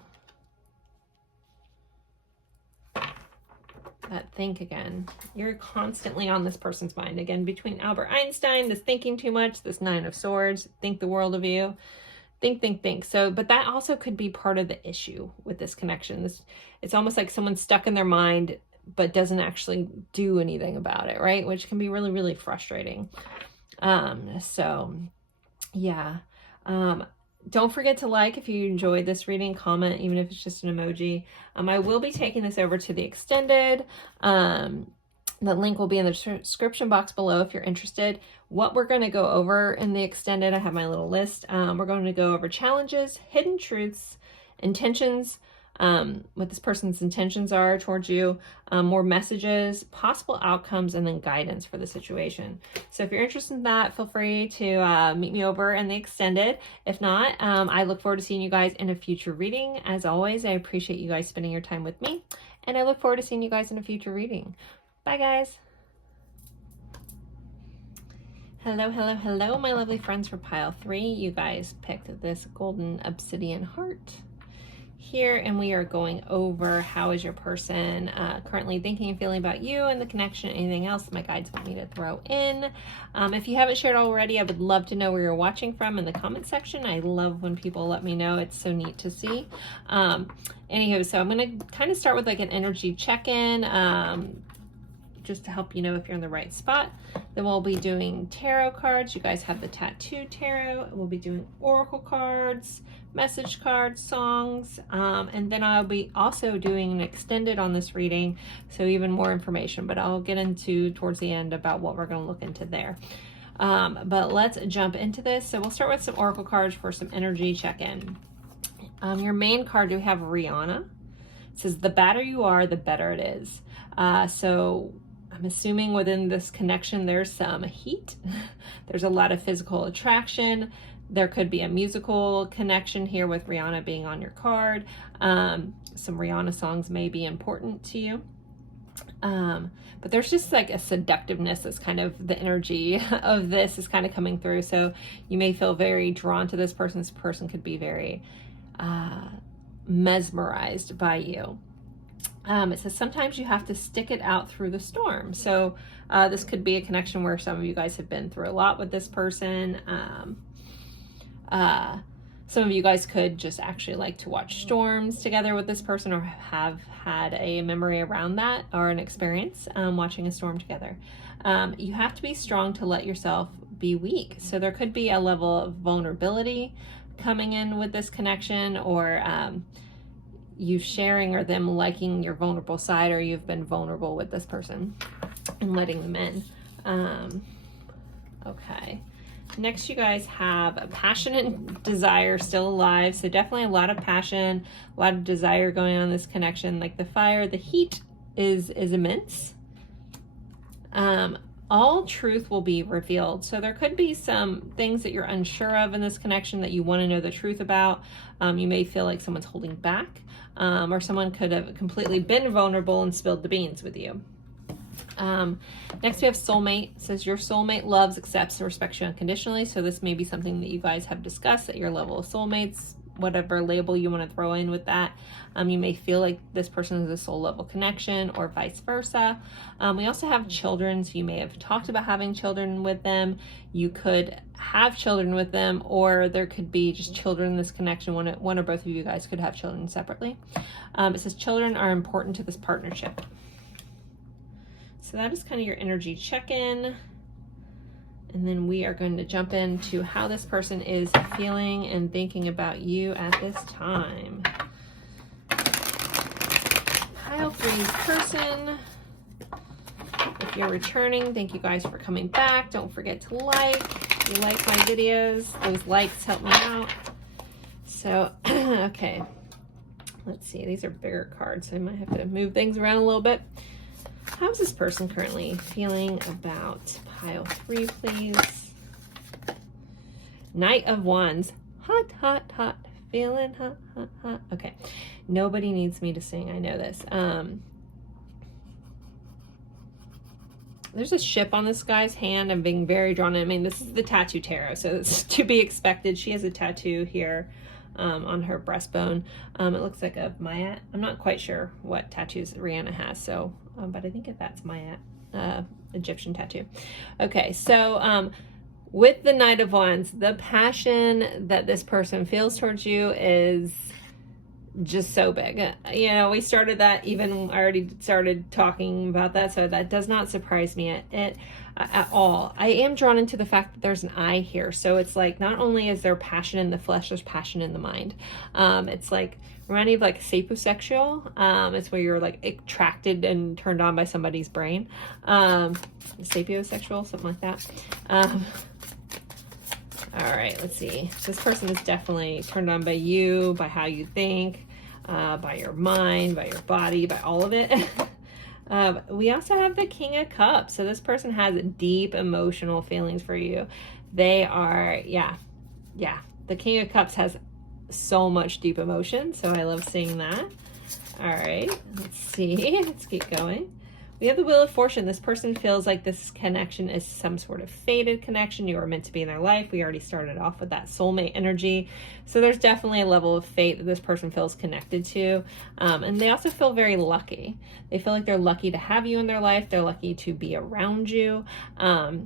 That think again. You're constantly on this person's mind. Again, between Albert Einstein, this thinking too much, this Nine of Swords, think the world of you. Think. So, but that also could be part of the issue with this connection. It's almost like someone's stuck in their mind, but doesn't actually do anything about it, right? Which can be really, really frustrating. Yeah. Don't forget to like if you enjoyed this reading, comment, even if it's just an emoji. I will be taking this over to the extended. The link will be in the description box below if you're interested. What we're going to go over in the extended, I have my little list. We're going to go over challenges, hidden truths, intentions, what this person's intentions are towards you, more messages, possible outcomes, and then guidance for the situation. So if you're interested in that, feel free to meet me over in the extended. If not, I look forward to seeing you guys in a future reading. As always, I appreciate you guys spending your time with me, and I look forward to seeing you guys in a future reading. Bye, guys. Hello, hello, hello, my lovely friends for pile 3. You guys picked this golden obsidian heart here, and we are going over how is your person currently thinking and feeling about you and the connection, anything else my guides want me to throw in. If you haven't shared already, I would love to know where you're watching from in the comment section. I love when people let me know. It's so neat to see. Anywho, so I'm going to kind of start with like an energy check-in, just to help you know if you're in the right spot. Then we'll be doing tarot cards. You guys have the tattoo tarot. We'll be doing oracle cards, message cards, songs, and then I'll be also doing an extended on this reading, so even more information, but I'll get into towards the end about what we're going to look into there. But let's jump into this. So we'll start with some oracle cards for some energy check-in. Your main card, we have Rihanna. It says, the badder you are, the better it is. So I'm assuming within this connection, there's some heat. There's a lot of physical attraction. There could be a musical connection here with Rihanna being on your card. Some Rihanna songs may be important to you. But there's just like a seductiveness that's kind of the energy of this is kind of coming through. So you may feel very drawn to this person. This person could be very mesmerized by you. It says sometimes you have to stick it out through the storm. So this could be a connection where some of you guys have been through a lot with this person. Some of you guys could just actually like to watch storms together with this person, or have had a memory around that or an experience watching a storm together. You have to be strong to let yourself be weak. So there could be a level of vulnerability coming in with this connection, or you sharing or them liking your vulnerable side, or you've been vulnerable with this person and letting them in. Okay. Next, you guys have a passion and desire still alive. So definitely a lot of passion, a lot of desire going on in this connection. Like the fire, the heat is immense. All truth will be revealed. So there could be some things that you're unsure of in this connection that you want to know the truth about. You may feel like someone's holding back, or someone could have completely been vulnerable and spilled the beans with you. Next we have soulmate. It says your soulmate loves, accepts, and respects you unconditionally. So this may be something that you guys have discussed at your level of soulmates, whatever label you want to throw in with that. You may feel like this person is a soul level connection, or vice versa. We also have children, so you may have talked about having children with them. You could have children with them, or there could be just children in this connection. One or both of you guys could have children separately. It says children are important to this partnership. So that is kind of your energy check-in. And then we are going to jump into how this person is feeling and thinking about you at this time. Pile 3's person. If you're returning, thank you guys for coming back. Don't forget to like. If you like my videos, those likes help me out. So, okay. Let's see. These are bigger cards, so I might have to move things around a little bit. How's this person currently feeling about pile 3, please? Knight of Wands. Hot, hot, hot. Feeling hot, hot, hot. Okay. Nobody needs me to sing. I know this. There's a ship on this guy's hand. I'm being very drawn in. I mean, this is the tattoo tarot, so it's to be expected. She has a tattoo here on her breastbone. It looks like a Maya. I'm not quite sure what tattoos Rihanna has, so but I think that's Maya, Egyptian tattoo. Okay, so with the Knight of Wands, the passion that this person feels towards you is just so big. You know, we started that, even I already started talking about that, so that does not surprise me at all. I am drawn into the fact that there's an I here, so it's like not only is there passion in the flesh, there's passion in the mind. It's like reminding of like sapiosexual. It's where you're like attracted and turned on by somebody's brain. Sapiosexual, something like that. All right, let's see. This person is definitely turned on by you, by how you think, by your mind, by your body, by all of it. We also have the King of Cups. So this person has deep emotional feelings for you. They are, yeah. The King of Cups has so much deep emotion. So I love seeing that. All right, let's see. Let's keep going. We have the Wheel of Fortune. This person feels like this connection is some sort of fated connection. You are meant to be in their life. We already started off with that soulmate energy. So there's definitely a level of fate that this person feels connected to. And they also feel very lucky. They feel like they're lucky to have you in their life. They're lucky to be around you. Because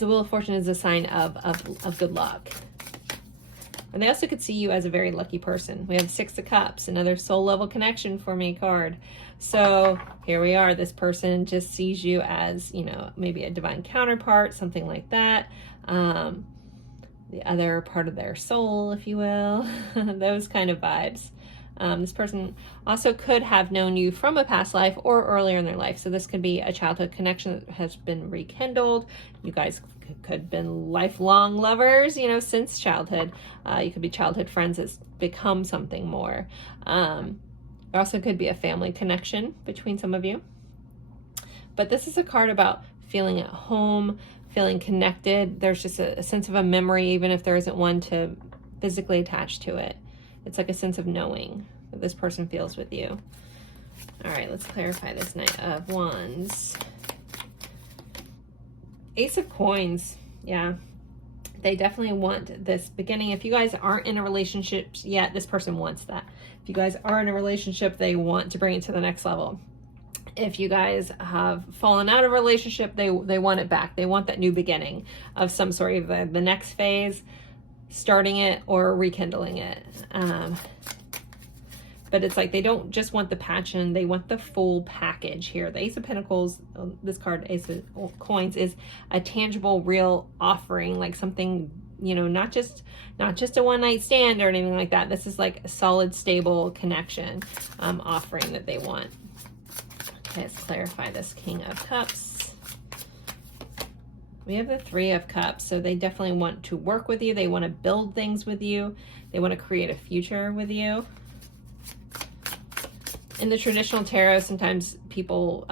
the Wheel of Fortune is a sign of good luck. And they also could see you as a very lucky person. We have Six of Cups, another soul level connection for me card. So here we are. This person just sees you as, you know, maybe a divine counterpart, something like that. The other part of their soul, if you will. Those kind of vibes. This person also could have known you from a past life or earlier in their life. So this could be a childhood connection that has been rekindled. You guys could have been lifelong lovers, you know, since childhood. You could be childhood friends that's become something more. There also could be a family connection between some of you. But this is a card about feeling at home, feeling connected. There's just a sense of a memory, even if there isn't one to physically attach to it. It's like a sense of knowing that this person feels with you. All right, let's clarify this Knight of Wands. Ace of Coins. Yeah, they definitely want this beginning. If you guys aren't in a relationship yet, this person wants that. If you guys are in a relationship, they want to bring it to the next level. If you guys have fallen out of a relationship, they want it back. They want that new beginning of some sort, of the next phase, starting it or rekindling it. But it's like they don't just want the passion, they want the full package here. The Ace of Pentacles, this card, Ace of Coins, is a tangible, real offering, like something, you know, not just a one-night stand or anything like that. This is like a solid, stable connection offering that they want. Okay, let's clarify this King of Cups. We have the Three of Cups, so they definitely want to work with you. They want to build things with you. They want to create a future with you. In the traditional tarot, sometimes people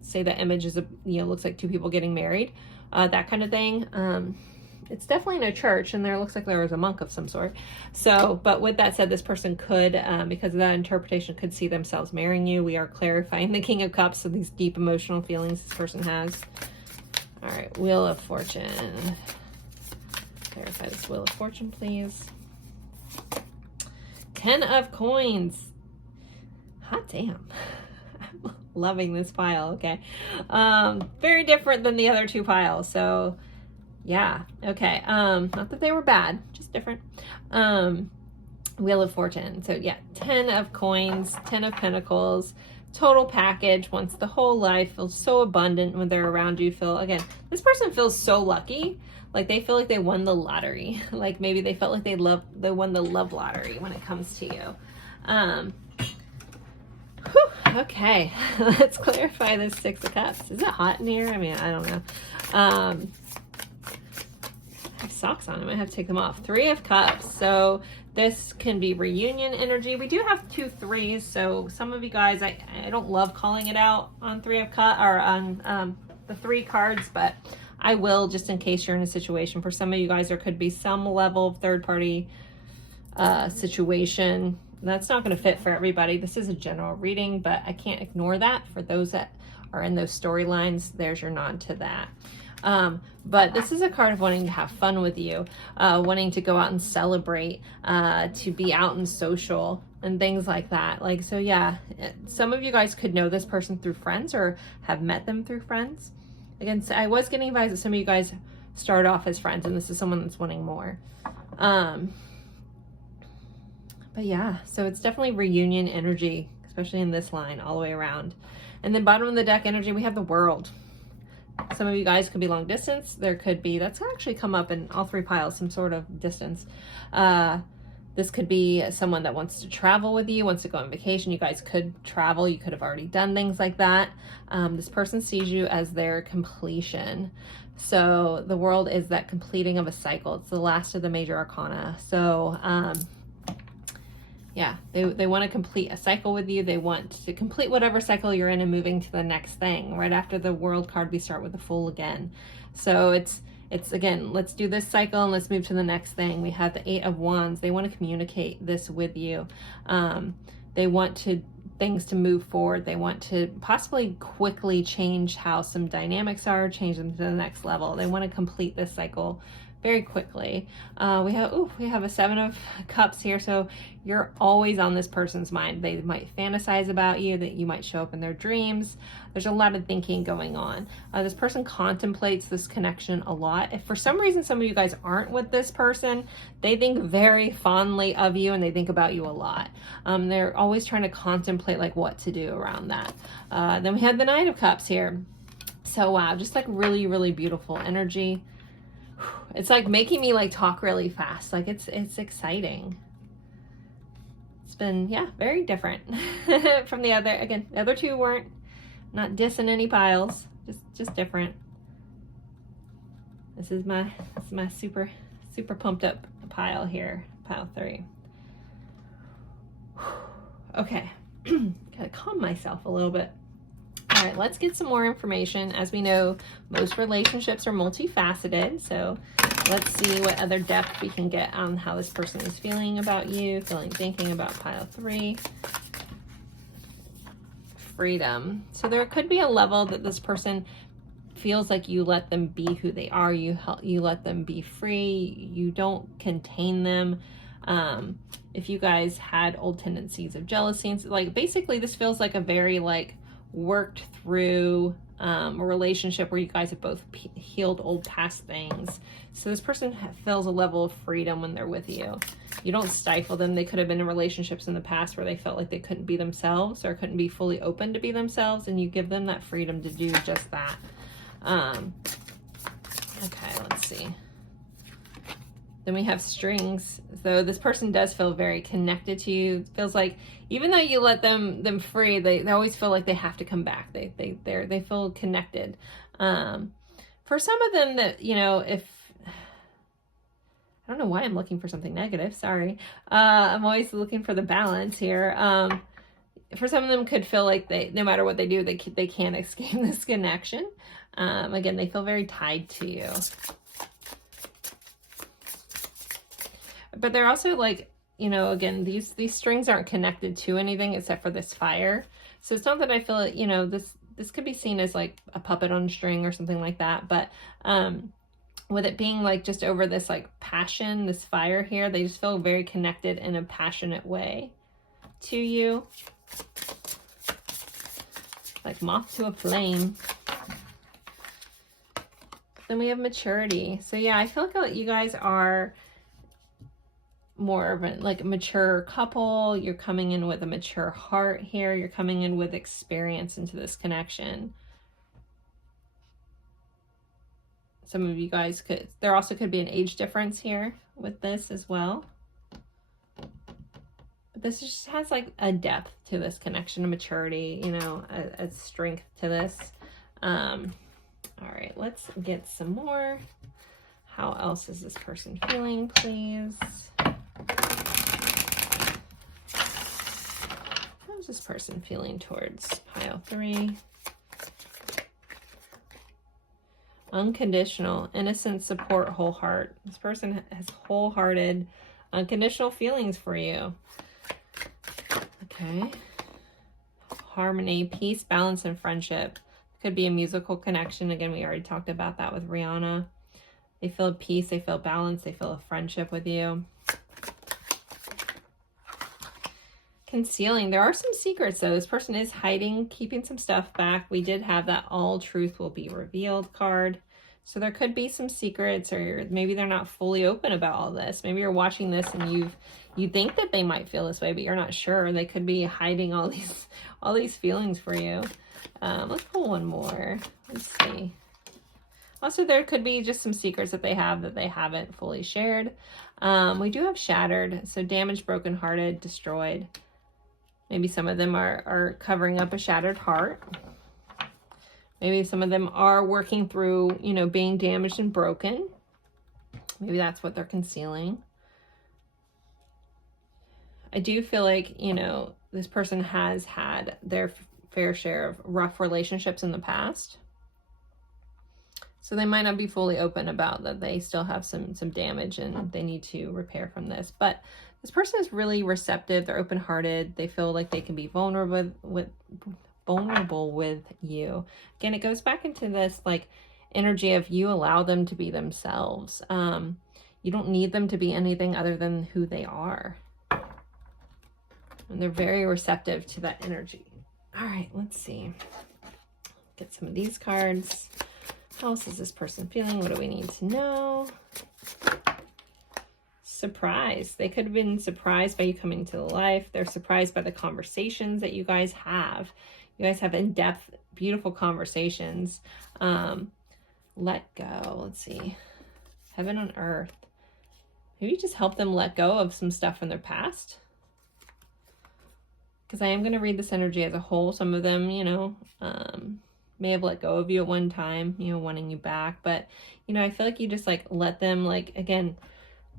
say that image is, looks like two people getting married, that kind of thing. It's definitely in a church, and there looks like there was a monk of some sort. So, but with that said, this person could, because of that interpretation, could see themselves marrying you. We are clarifying the King of Cups, so these deep emotional feelings this person has. All right, Wheel of Fortune. Clarify this Wheel of Fortune, please. 10 of Coins. Hot damn. I'm loving this pile, okay. Very different than the other two piles, so yeah, okay. Not that they were bad, just different. Wheel of Fortune. So yeah, 10 of Coins, 10 of Pentacles, total package, wants the whole life, feels so abundant when they're around you. Feel, again, this person feels so lucky, like they feel like they won the lottery. Like maybe they felt like they won the love lottery when it comes to you. Okay, let's clarify this Six of Cups. Is it hot in here? I mean, I don't know. I have socks on. I might have to take them off. Three of Cups. So this can be reunion energy. We do have 2 threes, so some of you guys, I don't love calling it out on Three of Cups or on the 3 cards, but I will, just in case you're in a situation. For some of you guys, there could be some level of third-party situation. That's not going to fit for everybody. This is a general reading, but I can't ignore that. For those that are in those storylines, there's your nod to that. But this is a card of wanting to have fun with you, wanting to go out and celebrate, to be out and social and things like that. Like, so yeah, some of you guys could know this person through friends or have met them through friends. Again, so I was getting advice that some of you guys start off as friends, and this is someone that's wanting more. But yeah, so it's definitely reunion energy, especially in this line all the way around. And then bottom of the deck energy, we have the World. Some of you guys could be long distance. There could be, that's actually come up in all three piles, some sort of distance. This could be someone that wants to travel with you, wants to go on vacation. You guys could travel. You could have already done things like that. This person sees you as their completion. So the World is that completing of a cycle. It's the last of the major arcana. So yeah, they want to complete a cycle with you. They want to complete whatever cycle you're in and moving to the next thing. Right after the World card, we start with the Fool again. So it's again, let's do this cycle and let's move to the next thing. We have the Eight of Wands. They want to communicate this with you. They want things to move forward. They want to possibly quickly change how some dynamics are, change them to the next level. They want to complete this cycle very quickly. We have a Seven of Cups here, so you're always on this person's mind. They might fantasize about you, that you might show up in their dreams. There's a lot of thinking going on. This person contemplates this connection a lot. If for some reason some of you guys aren't with this person, they think very fondly of you and they think about you a lot. They're always trying to contemplate like what to do around that. Then we have the Nine of Cups here. So wow, just like really, really beautiful energy. It's like making me like talk really fast. Like it's exciting. It's been, yeah, very different from the other two weren't, not dissing any piles, just different. This is my super pumped up pile here, pile 3. Okay, gotta calm myself a little bit. All right, let's get some more information. As we know, most relationships are multifaceted, so let's see what other depth we can get on how this person is feeling about you, thinking about pile 3. Freedom. So there could be a level that this person feels like you let them be who they are. You let them be free. You don't contain them. If you guys had old tendencies of jealousy, and like basically this feels like a very like worked through a relationship where you guys have both healed old past things. So this person feels a level of freedom when they're with you. You don't stifle them. They could have been in relationships in the past where they felt like they couldn't be themselves or couldn't be fully open to be themselves, and you give them that freedom to do just that. Okay, let's see. Then we have strings. So this person does feel very connected to you. It feels like even though you let them free, they always feel like they have to come back. They feel connected. For some of them that, you know, if I don't know why I'm looking for something negative, sorry. I'm always looking for the balance here. For some of them could feel like no matter what they do, they can't escape this connection. Again, they feel very tied to you. But they're also like, you know, again, these strings aren't connected to anything except for this fire. So it's not that I feel, you know, this could be seen as like a puppet on a string or something like that. But with it being like just over this like passion, this fire here, they just feel very connected in a passionate way to you. Like moth to a flame. Then we have maturity. So yeah, I feel like you guys are more of a like mature couple. You're coming in with a mature heart here. You're coming in with experience into this connection. Some of you guys there also could be an age difference here with this as well. But this just has like a depth to this connection, a maturity, you know, a strength to this. All right, let's get some more. How else is this person feeling, please? How's this person feeling towards pile 3? Unconditional, innocent support, whole heart. This person has wholehearted, unconditional feelings for you. Okay. Harmony, peace, balance, and friendship. Could be a musical connection. Again, we already talked about that with Rihanna. They feel peace, they feel balance, they feel a friendship with you. Concealing. There are some secrets though. This person is hiding, keeping some stuff back. We did have that all truth will be revealed card. So there could be some secrets, or maybe they're not fully open about all this. Maybe you're watching this and you think that they might feel this way, but you're not sure. They could be hiding all these feelings for you. Let's pull one more. Let's see. Also, there could be just some secrets that they have that they haven't fully shared. We do have shattered, so damaged, brokenhearted, destroyed. Maybe some of them are covering up a shattered heart. Maybe some of them are working through, you know, being damaged and broken. Maybe that's what they're concealing. I do feel like, you know, this person has had their fair share of rough relationships in the past. So they might not be fully open about that they still have some damage and they need to repair from this. But this person is really receptive. They're open-hearted. They feel like they can be vulnerable with you. Again, it goes back into this like energy of you allow them to be themselves. You don't need them to be anything other than who they are. And they're very receptive to that energy. All right, let's see. Get some of these cards. How else is this person feeling? What do we need to know? Surprise. They could have been surprised by you coming into the life. They're surprised by the conversations that you guys have. You guys have in-depth, beautiful conversations. Let go. Let's see. Heaven on earth. Maybe just help them let go of some stuff from their past. Because I am going to read this energy as a whole. Some of them, you know, may have let go of you at one time, you know, wanting you back. But, you know, I feel like you just like let them, like, again,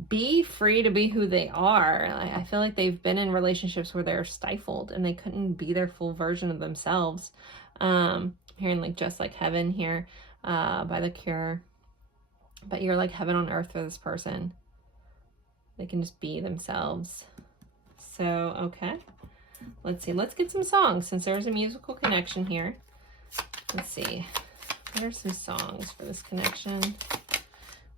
be free to be who they are. I feel like they've been in relationships where they're stifled and they couldn't be their full version of themselves. Hearing like Just Like Heaven here by The Cure. But you're like heaven on earth for this person. They can just be themselves. So, okay. Let's see. Let's get some songs since there's a musical connection here. Let's see. What are some songs for this connection?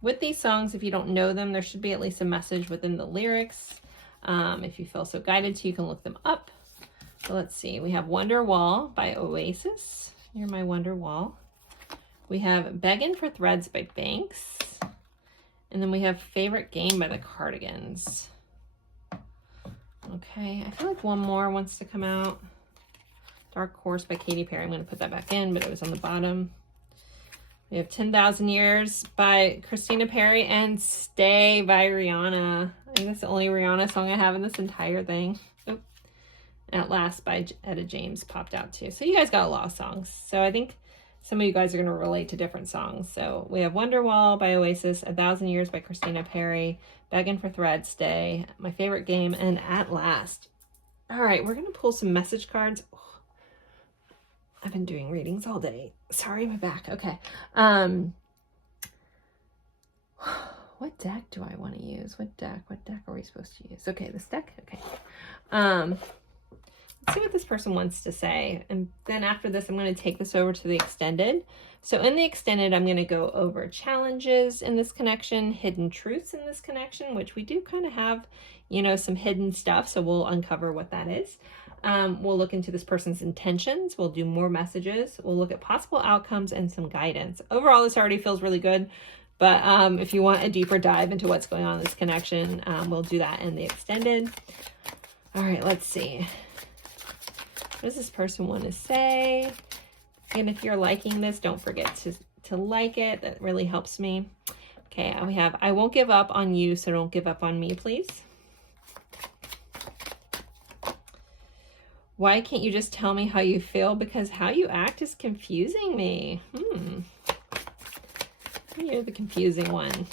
With these songs, if you don't know them, there should be at least a message within the lyrics. If you feel so guided to, you can look them up. So let's see. We have Wonderwall by Oasis. You're my Wonderwall. We have Beggin' for Threads by Banks. And then we have Favorite Game by the Cardigans. Okay, I feel like one more wants to come out. Dark Horse by Katy Perry. I'm going to put that back in, but it was on the bottom. We have 10,000 Years by Christina Perri and Stay by Rihanna. I think that's the only Rihanna song I have in this entire thing. Oh. At Last by Etta James popped out too. So you guys got a lot of songs. So I think some of you guys are going to relate to different songs. So we have Wonderwall by Oasis, 1,000 Years by Christina Perri, Beggin' for Threads, Stay, My Favorite Game, and At Last. All right, we're going to pull some message cards. Oh, I've been doing readings all day. Sorry, my back. Okay. What deck do I want to use? What deck are we supposed to use? Okay, this deck? Okay. Let's see what this person wants to say. And then after this, I'm going to take this over to the extended. So in the extended, I'm going to go over challenges in this connection, hidden truths in this connection, which we do kind of have, you know, some hidden stuff. So we'll uncover what that is. We'll look into this person's intentions. We'll do more messages. We'll look at possible outcomes and some guidance. Overall, this already feels really good. But if you want a deeper dive into what's going on in this connection, we'll do that in the extended. All right, let's see. What does this person want to say? And if you're liking this, don't forget to like it. That really helps me. Okay, we have, I won't give up on you, so don't give up on me, please. Why can't you just tell me how you feel? Because how you act is confusing me. You're the confusing one.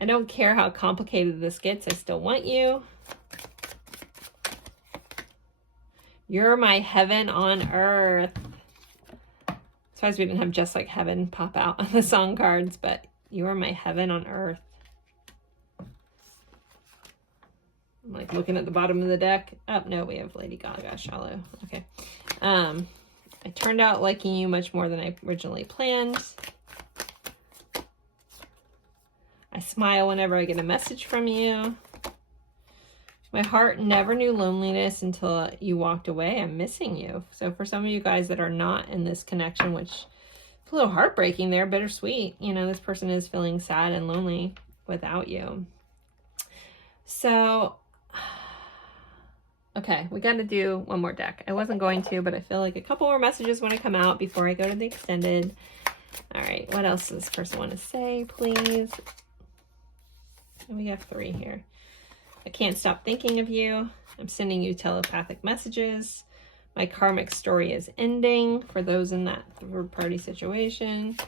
I don't care how complicated this gets. I still want you. You're my heaven on earth. Surprised we didn't have Just Like Heaven pop out on the song cards, but you are my heaven on earth. I'm like looking at the bottom of the deck. Oh, no, we have Lady Gaga, Shallow. Okay. I turned out liking you much more than I originally planned. I smile whenever I get a message from you. My heart never knew loneliness until you walked away. I'm missing you. So for some of you guys that are not in this connection, which a little heartbreaking there, bittersweet. You know, this person is feeling sad and lonely without you. So, okay, we got to do one more deck. I wasn't going to, but I feel like a couple more messages want to come out before I go to the extended. All right, what else does this person want to say, please? We have 3 here. I can't stop thinking of you. I'm sending you telepathic messages. My karmic story is ending for those in that third-party situation.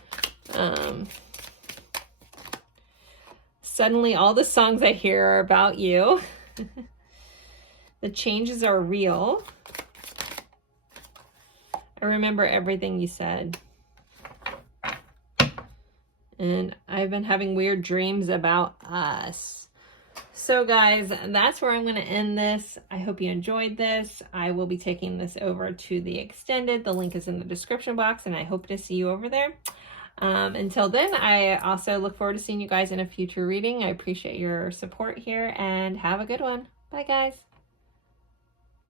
Suddenly, all the songs I hear are about you. The changes are real. I remember everything you said. And I've been having weird dreams about us. So guys, that's where I'm going to end this. I hope you enjoyed this. I will be taking this over to the extended. The link is in the description box, and I hope to see you over there. Until then, I also look forward to seeing you guys in a future reading. I appreciate your support here, and have a good one. Bye, guys.